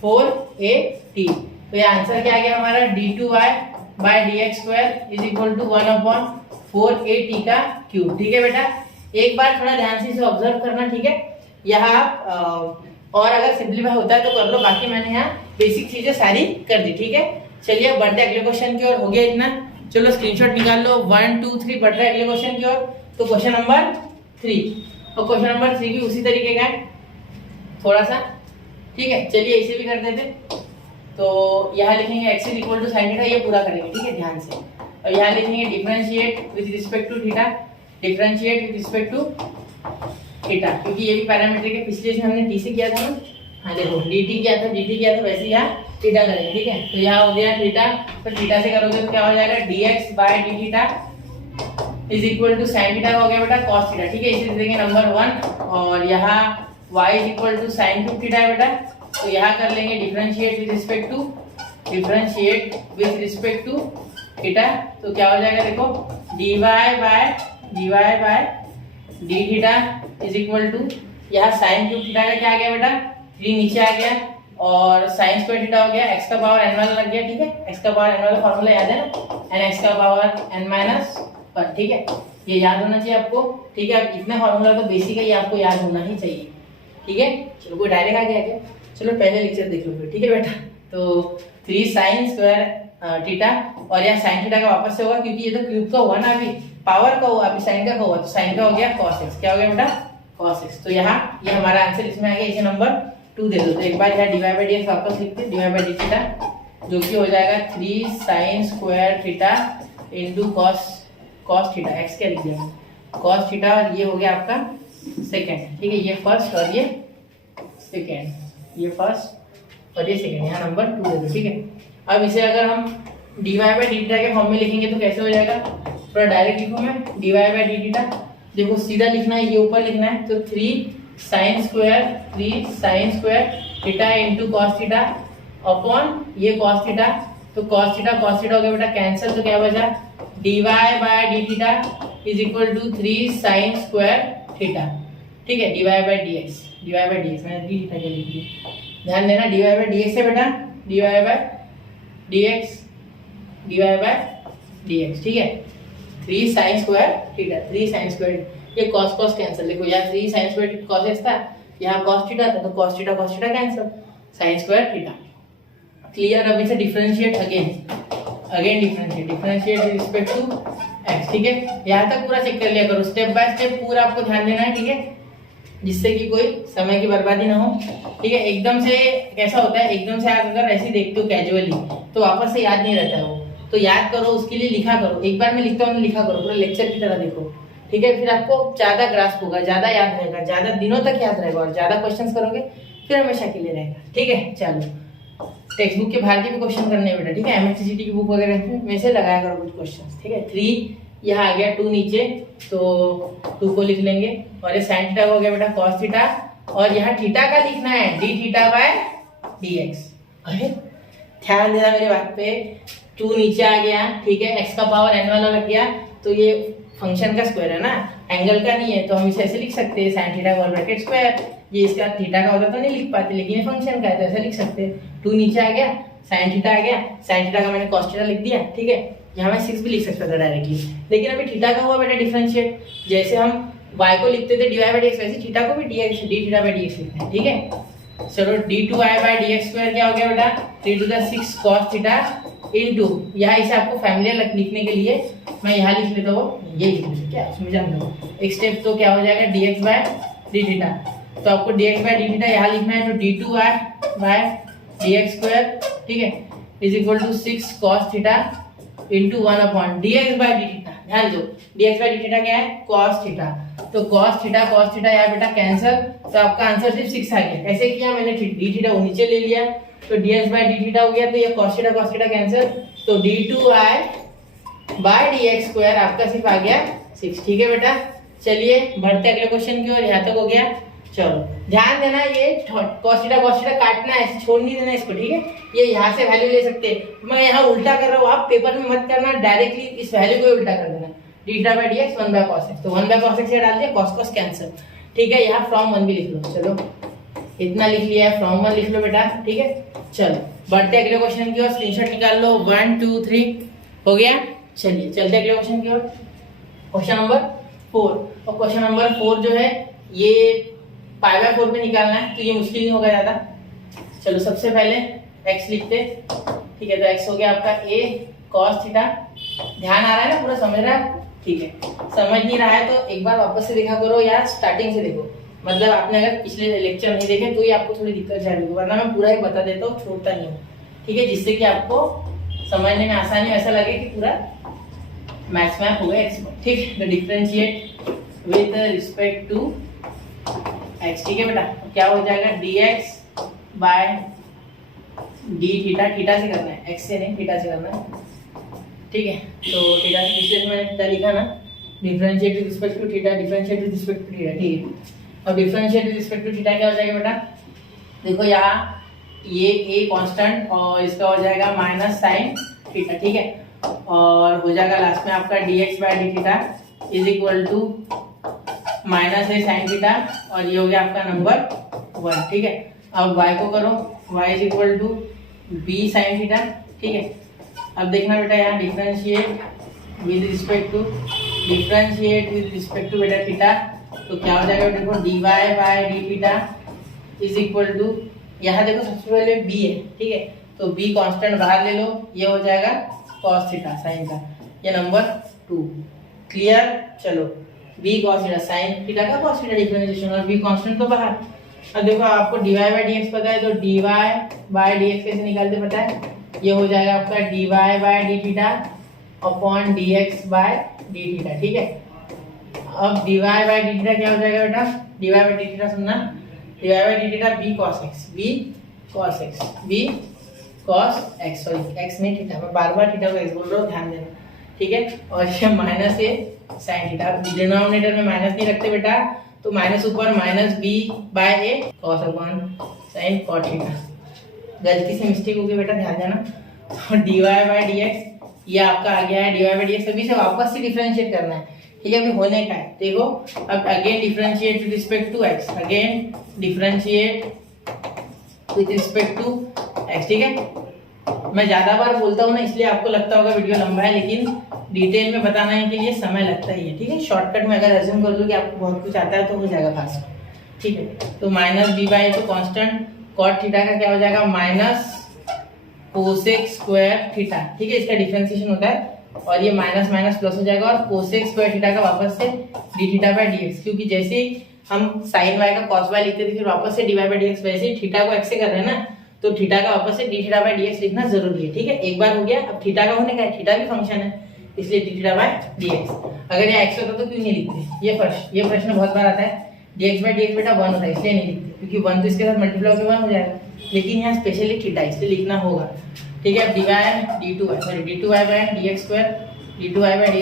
480। तो ये आंसर क्या आ गया हमारा d2y/dx square is equal to 1/480 का क्यूब। ठीक है बेटा, एक बार थोड़ा ध्यान से इसे ऑब्जर्व करना। ठीक है, यहाँ आप और अगर सिंपलीफाई होता है तो कर लो, बाकी मैंने यहाँ बेसिक चीजें सारी कर दी। ठीक है, चलिए अब बढ़ते अगले क्वेश्चन की ओर। हो गया इतना, चलो स्क्रीनशॉट निकाल लो, 1 2 3 बढ़ रहा है अगले क्वेश्चन की ओर। तो क्वेश्चन नंबर 3, और क्वेश्चन नंबर 3 भी उसी तरीके का है थोड़ा सा। ठीक है, चलिए इसे भी कर देते। तो यहाँ लिखेंगे x is equal to sine theta, ये पूरा करेंगे। ठीक है, ध्यान से। और यहाँ लिखेंगे differentiate with respect to theta, differentiate with respect to theta, क्योंकि ये भी पैरामीट्रिक है, पिछले से हमने t से किया था ना। हाँ देखो dt किया था, dt किया था, वैसे यहाँ थीटा करेंगे। ठीक है, तो यहाँ हो गया थीटा, तो थीटा से करोगे तो क्या हो जाएगा dx/d theta is equal to sine theta हो गया बेटा cos थीटा। ठीक है, इसे दे देंगे नंबर 1, और यहाँ y is equal to sine cube theta है बेटा। तो यहाँ कर लेंगे differentiate with respect to theta. तो क्या हो जाएगा देखो dy/d theta is equal to, यहाँ साइन क्यूब थीटा का क्या आ गया बेटा 3 नीचे आ गया, और साइन स्क्वायर थीटा हो गया, x का पावर n वाला लग गया। ठीक है, x का पावर n वाला फॉर्मूला याद है ना, n x का पावर n-1। ठीक है, ये याद होना चाहिए आपको। ठीक है, अब इतने फॉर्मूला तो बेसिक है, ये आपको याद होना ही चाहिए। ठीक है, चलो कोई डायरेक्ट आ गया क्या, चलो पहले लेक्चर देख लो फिर। ठीक है बेटा, तो 3 साइन स्क्वायर थीटा, और यहाँ साइन थीटा का वापस से होगा क्योंकि ये तो क्यूब का हुआ ना, अभी पावर का हुआ, अभी साइन का हुआ, तो साइन का हो गया cos x। क्या हो गया बेटा cos x। तो यहाँ ये हमारा आंसर इसमें आ गया, इसे नंबर 2 दे दो। तो एक बार यहाँ dy/dx वापस लिखते, dy/d थीटा जो कि हो जाएगा 3 sine square theta into cos theta, x क्या लिख दिया cos थीटा, और ये हो गया आपका सेकंड। ठीक है, ये फर्स्ट और ये सेकंड, ये फर्स्ट और ये सेकंड, यहाँ नंबर 2 दे दो। ठीक है, अब इसे अगर हम dy/d थीटा के फॉर्म में लिखेंगे तो कैसे हो जाएगा, थोड़ा डायरेक्ट लिखूं मैं, dy/d थीटा देखो सीधा लिखना है, ये ऊपर लिखना है, तो 3 sine square theta into cos theta upon ये cos थीटा। तो cos थीटा हो गया बेटा कैंसिल, तो क्या बचा dy/d theta is equal to 3 sine square theta. ठीक है, dy/dx मैंने d थीटा क्या लिख दिया, ध्यान देना dy/dx है बेटा, dy/dx। ठीक है, 3 sine square theta, 3 sine square, ये cos कैंसिल। देखो यहाँ 3 साइन स्क्वायर cos x था, यहाँ cos थीटा था, तो cos theta cancel, sine square theta. Clear, अब इसे differentiate again differentiate with respect to x। ठीक है, यहाँ तक पूरा चेक कर लिया करो, स्टेप बाय स्टेप पूरा आपको ध्यान देना है। ठीक है, जिससे कि कोई समय की बर्बादी ना हो। ठीक है, एकदम से कैसा होता है, एकदम से आप अगर ऐसे देखते हो कैजुअली तो वापस से याद नहीं रहता है वो, तो याद करो, उसके लिए लिखा करो। एक बार मैं लिखता हूँ, लिखा करो, पूरा लेक्चर की तरह देखो। ठीक है, फिर आपको ज्यादा ग्रास्प होगा, ज्यादा याद रहेगा, ज्यादा दिनों तक याद रहेगा, और ज्यादा क्वेश्चंस करोगे फिर हमेशा के लिए रहेगा। ठीक है, चलो टेक्स्ट बुक के बाहर के भी क्वेश्चन करने हैं बेटा। ठीक है, MHCCT की बुक वगैरह में से लगाया करो कुछ क्वेश्चन। ठीक है, 3 यहाँ आ गया, 2 नीचे, तो 2 को लिख लेंगे, और ये साइन थीटा हो गया बेटा cos थीटा, और यहाँ थीटा का लिखना है d थीटा/dx। अरे ध्यान देना मेरी बात पे, 2 नीचे आ गया। ठीक है, x का पावर n वाला लग गया, तो ये फंक्शन का स्क्वायर है ना, एंगल का नहीं है, तो हम इसे ऐसे लिख सकते हैं sine theta whole bracket square. ये इसका थीटा का होता तो नहीं लिख पाते, लेकिन ये फंक्शन का है तो ऐसा लिख सकते हैं। 2 नीचे आ गया, साइन थीटा आ गया, साइन थीटा का मैंने cos थीटा लिख दिया। ठीक है, यहाँ मैं 6 भी लिख सकता था डायरेक्टली, लेकिन अभी थीटा का हुआ बेटा डिफरेंशिएट, जैसे हम y को लिखते थे dy/dx, वैसे थीटा को भी d थीटा/dx लिखते हैं। ठीक है, चलो d2i बाय dx स्क्वायर क्या हो गया बेटा 3 to the 6 cos theta into, यहाँ इसे आपको फैमिलियर लिखने के लिए मैं यहाँ लिख लेता हूँ, ये लिख लेते क्या उसमें जान दो एक स्टेप, तो क्या हो जाएगा dx बाय डी थीटा, तो आपको dx बाय डी थीटा यहाँ लिखना है, तो d2i बाय dx स्क्वायर, ठीक है, is equal to 6 cos theta into 1 upon dx by d theta. ध्यान दो dx बाय डी थीटा क्या है cos थीटा, तो cos थीटा यहाँ बेटा कैंसर, तो आपका आंसर सिर्फ 6 आ गया। कैसे किया मैंने, डी थीटा वो नीचे ले लिया, तो dx बाय डी थीटा हो गया, तो ये cos थीटा कैंसर, तो d2i बाय dx स्क्वायर आपका सिर्फ आ गया 6। ठीक है बेटा, चलिए बढ़ते अगले क्वेश्चन की ओर, यहाँ तक हो गया। चलो ध्यान देना, ये cos थीटा काटना है, छोड़ नहीं देना इसको, ठीक है, ये यहाँ से वैल्यू ले सकते हैं, मैं यहाँ उल्टा कर रहा हूँ, आप पेपर में मत करना, डायरेक्टली इस वैल्यू को उल्टा कर देना, d theta by dx 1 by cos x, तो 1 बाय cos x डाल दिया, cos कैंसिल, ठीक है, यहाँ फ्रॉम 1 भी लिख लो, चलो इतना लिख लिया है, फ्रॉम 1 लिख लो बेटा, ठीक है। चलो बढ़ते अगले क्वेश्चन की ओर, स्क्रीनशॉट निकाल लो, 1 2 3 हो गया। चलिए चलते अगले क्वेश्चन की ओर, क्वेश्चन नंबर 4, और क्वेश्चन नंबर 4 जो है ये पाई बाय 4 में निकालना है, तो ये मुश्किल नहीं होगा ज्यादा। चलो सबसे पहले x लिखते, ठीक है, तो x हो गया आपका a cos थीटा, ध्यान आ रहा है ना, पूरा समझ रहा है, ठीक है, समझ नहीं रहा है तो एक बार वापस से देखा करो या स्टार्टिंग से देखो, मतलब आपने अगर पिछले लेक्चर नहीं देखे तो ही आपको थोड़ी दिक्कत जा रही होगी, वरना मैं पूरा ही बता देता हूँ, छोड़ता नहीं हूँ, ठीक है, जिससे कि आपको समझने में आसानी ऐसा लगे कि पूरा मैथ्स में हो गया एक्सपर्ट, ठीक, तो differentiate with respect to x, ठीक है बेटा, तो क्या हो जाएगा dx by d theta, theta से करना है, x से नहीं थीटा से करना है, ठीक है, तो थीटा से पिछले मैंने थीटा लिखा ना, differentiate with respect to theta, differentiate with respect to theta, ठीक है, अब differentiate with respect to theta क्या हो जाएगा बेटा, देखो यहाँ ये a कांस्टेंट और इसका हो जाएगा माइनस साइन थीटा, ठीक है, और हो जाएगा लास्ट में आपका dx by d theta is equal to minus है साइन थीटा, और ये हो गया आपका नंबर 1, ठीक है। अब y को करो, y is equal to b sine theta, ठीक है। अब देखना बेटा यहाँ डिफरेंशिएट विद रिस्पेक्ट टू बेटा थीटा, तो क्या हो जाएगा देखो dy by d theta is equal to, यहाँ देखो सबसे पहले b है, ठीक है, तो b कांस्टेंट बाहर ले लो, ये हो जाएगा cos थीटा साइन का, ये नंबर 2, क्लियर। चलो b cos theta sine theta का cos थीटा डिफरेंशिएशन, और b कांस्टेंट तो बाहर। अब देखो आपको dy बाय dx पता है, तो dy बाय dx कैसे निकालते पता है, ये हो जाएगा आपका dy by d theta upon dx by d theta, ठीक है। अब dy बाय डी थीटा क्या हो जाएगा बेटा, dy बाय डी थीटा सुनना, dy by d theta b cos x, sorry x नहीं थीटा, मैं बार-बार थीटा को x बोल रहा हूँ, ध्यान देना, ठीक है, और ये minus a sin theta, denominator में माइनस नहीं रखते बेटा, तो माइनस ऊपर minus b by a cos अपॉन sin cot थीटा, गलती से मिस्टेक हो गई बेटा, ध्यान देना। तो dy बाय dx ये आपका आ गया है, dy बाय dx अभी से वापस से डिफरेंशिएट करना है, ठीक है, अभी होने का है, देखो अब again differentiate with respect to x, again differentiate with respect to x, ठीक है। मैं ज्यादा बार बोलता हूँ ना, इसलिए आपको लगता होगा वीडियो लंबा है, लेकिन डिटेल में बताना के लिए समय लगता ही है, ठीक है। शॉर्टकट में अगर अज्यूम कर लो कि आपको बहुत कुछ आता है तो हो जाएगा फास्ट, ठीक है। तो माइनस b बाय, तो कांस्टेंट cot थीटा का क्या हो जाएगा माइनस कोसेक स्क्वायर थीटा, ठीक है, इसका डिफरेंशिएशन होता है, और ये माइनस माइनस प्लस हो जाएगा, और कोसेक स्क्वायर थीटा का वापस से डी थीटा बाय dx, क्योंकि जैसे ही हम sin y का cos y लिखते थे फिर वापस से dy बाय dx, वैसे ही थीटा को x से कर रहे हैं ना, तो थीटा का वापस से डी थीटा बाय dx लिखना जरूरी है, ठीक है। एक बार हो गया, अब थीटा का होने का है, थीटा भी फंक्शन है, इसलिए डी थीटा बाय dx, अगर ये x होता तो क्यों नहीं लिखते, ये प्रश्न बहुत बार आता है, dx बाय dx बेटा 1 होता है इसलिए नहीं लिखते, क्योंकि 1 तो इसके साथ मल्टीप्लाई होकर 1 हो जाएगा, लेकिन यहाँ स्पेशली थीटा इसलिए लिखना होगा, ठीक है। अब d2y by dx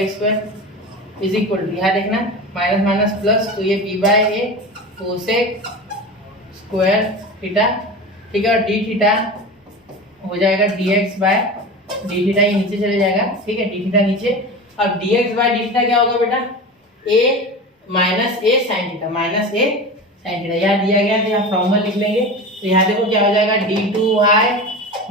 square is equal to, यहाँ देखना माइनस माइनस प्लस, तो ये b by a cosec square theta, ठीक है, और डी थीटा हो जाएगा dx बाय डी थीटा, ये नीचे चले जाएगा, ठीक है, डी थीटा नीचे। अब dx बाय डी थीटा क्या होगा बेटा, a minus a sin theta, minus a sin theta, यहाँ दिया गया है, तो यहाँ फॉर्मूला लिख लेंगे, तो यहाँ देखो क्या हो जाएगा d2y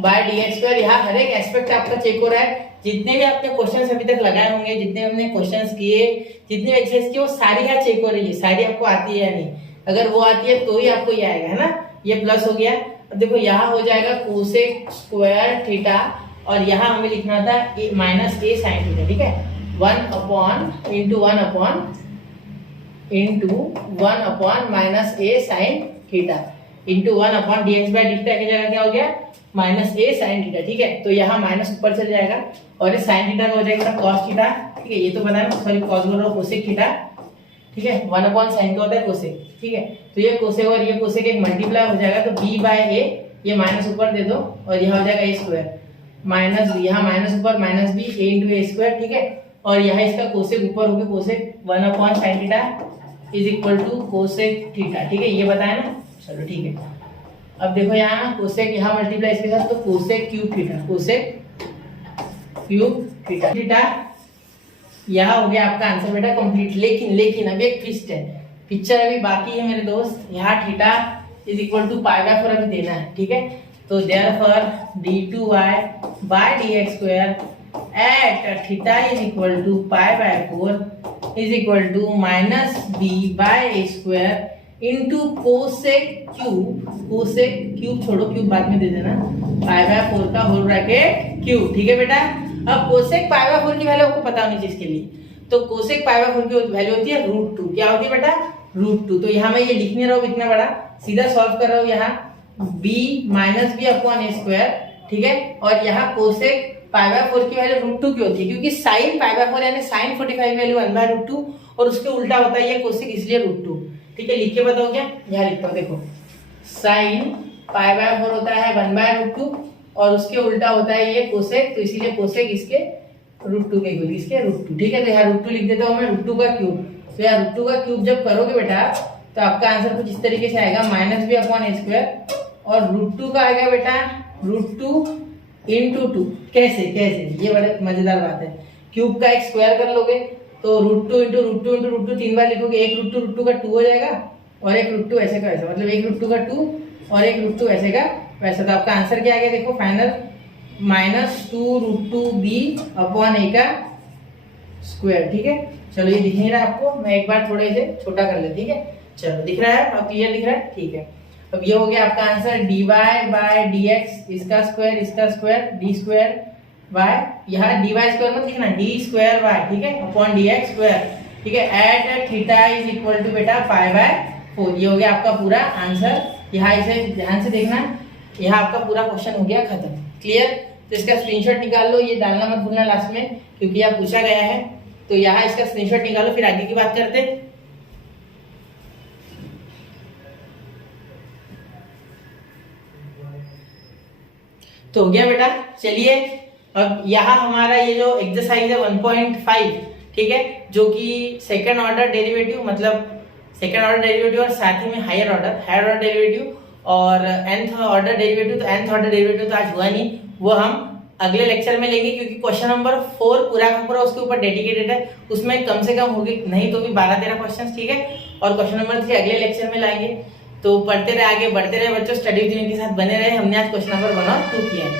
बाय dx स्क्वायर, यहाँ हर एक एस्पेक्ट आपका चेक हो रहा है, जितने भी आपने क्वेश्चंस अभी तक लगाए होंगे, जितने हमने क्वेश्चंस किए, जितने एक्सरसाइज किए, वो सारी यहाँ चेक हो रही है, सारी आपको आती है या नहीं, अगर वो आती है तो ही आपको ये आएगा, है ना। ये प्लस हो गया। अब देखो यहाँ हो जाएगा कोसेक स्क्वायर थीटा, और यहाँ हमें लिखना था माइनस ए साइन थीटा, ठीक है। 1 upon minus A sine theta into 1 upon d x by D theta की जगह क्या हो गया माइनस ए साइन थीटा, ठीक है। तो यहाँ माइनस ऊपर चल जाएगा और इस साइन थीटा का हो जाएगा कॉस थीटा, ठीक है। ये तो पता है ना, सॉरी कॉस बोल रहा हूँ, कोसेक थीटा, ठीक है। 1 अपॉन साइन का होता है कोसेक, ठीक है। तो ये कोसेक और ये कोसेक एक मल्टीप्लाई हो जाएगा, तो बी बाय ए, ये माइनस ऊपर दे दो और यहाँ हो जाएगा ए स्क्वायर माइनस, यहाँ माइनस ऊपर minus b a into a square, ठीक है। और यहाँ इसका कोसेक ऊपर हो गया cosec 1 upon sine theta is equal to cosec theta, ठीक है। ये बताया ना, चलो ठीक है। अब देखो यहाँ कोसेक यहाँ मल्टीप्लाई इसके साथ, तो cosec cube theta, cosec cube theta, theta यहाँ हो गया आपका आंसर बेटा कंप्लीट। लेकिन अभी एक ट्विस्ट है, पिक्चर अभी बाकी है मेरे दोस्त। यहाँ theta is equal to pi by 4 अभी देना है, ठीक है। तो therefore d2y by dx square at theta is equal to pi by 4 is equal to minus b by a square into cosec cube छोड़ो, क्यूब बाद में दे देना, पाई बाय 4 का होल ब्रैकेट क्यूब, ठीक है बेटा। अब कोसेक पाई बाय 4 की वैल्यू आपको पता होनी चाहिए इसके लिए, तो कोसेक पाई बाय 4 की वैल्यू होती है √2, क्या होती है बेटा √2। तो यहाँ मैं ये लिख नहीं रहा हूँ इतना बड़ा, सीधा सॉल्व कर रहा हूँ यहाँ b माइनस बी अपॉन ए स्क्वायर, ठीक है। और यहाँ कोसेक पाई बाय 4 की वैल्यू √2 की होती है, क्योंकि साइन पाई बाय 4 यानी साइन 45 वैल्यू 1/√2 और उसके उल्टा होता है ये कोसेक, इसलिए √2, ठीक है। लिख के बताओ क्या, यहाँ लिखता हूँ देखो, साइन पाई बाय 4 होता है 1/√2 और उसके उल्टा होता है ये कोसेक, तो इसीलिए कोसेक इसके √2 के इक्वल, इसके √2, ठीक है। तो यहाँ √2 लिख देता हूँ मैं, √2 का क्यूब। तो यहाँ √2 का क्यूब जब करोगे बेटा तो आपका आंसर कुछ इस तरीके से आएगा, माइनस बी अपॉन ए स्क्वायर और √2 का आएगा बेटा √2 इंटू 2। कैसे, ये बड़े मजेदार बात है। क्यूब का एक स्क्वायर कर लोगे तो √2 इंटू √2 3 बार लिखोगे, एक √2 का 2 हो जाएगा और एक √2 ऐसे का ऐसा, मतलब एक √2 का 2 और एक √2 ऐसे का वैसा। तो आपका आंसर क्या आ गया देखो फाइनल, -2√2b अपॉन a का स्क्वायर, ठीक है। चलो ये दिख नहीं रहा आपको, मैं एक बार थोड़े से छोटा कर ले, ठीक है। चलो दिख रहा है, अब क्लियर दिख रहा है, ठीक है। अब ये हो गया आपका आंसर dy बाय dx, इसका स्क्वायर d स्क्वायर बाय, यहाँ dy स्क्वायर मत लिखना, d स्क्वायर बाय, ठीक है, अपॉन dx स्क्वायर, ठीक है, at theta is equal to बेटा पाई बाय 4। ये हो गया आपका पूरा आंसर। यहाँ इसे ध्यान से देखना, यहाँ आपका पूरा क्वेश्चन हो गया खत्म, क्लियर। तो इसका स्क्रीनशॉट निकाल लो, ये डालना मत भूलना लास्ट में, क्योंकि यहाँ पूछा गया है। तो यहाँ इसका स्क्रीनशॉट निकालो, फिर आगे की बात करते। तो हो गया बेटा, चलिए अब यहाँ हमारा ये जो एक्सरसाइज है 1.5, ठीक है, जो कि सेकंड ऑर्डर डेरिवेटिव, मतलब सेकंड ऑर्डर डेरिवेटिव और साथ ही में हायर ऑर्डर डेरिवेटिव और nth ऑर्डर डेरिवेटिव। तो nth ऑर्डर डेरिवेटिव तो आज हुआ नहीं, वो हम अगले लेक्चर में लेंगे, क्योंकि क्वेश्चन नंबर 4 पूरा का पूरा उसके ऊपर डेडिकेटेड है, उसमें कम से कम होगी नहीं तो भी 12-13 क्वेश्चन, ठीक है। और क्वेश्चन नंबर 3 अगले लेक्चर में लाएंगे। तो पढ़ते रहे, आगे बढ़ते रहे बच्चों, स्टडी के साथ बने रहे। हमने आज क्वेश्चन नंबर 1 और 2 किया है।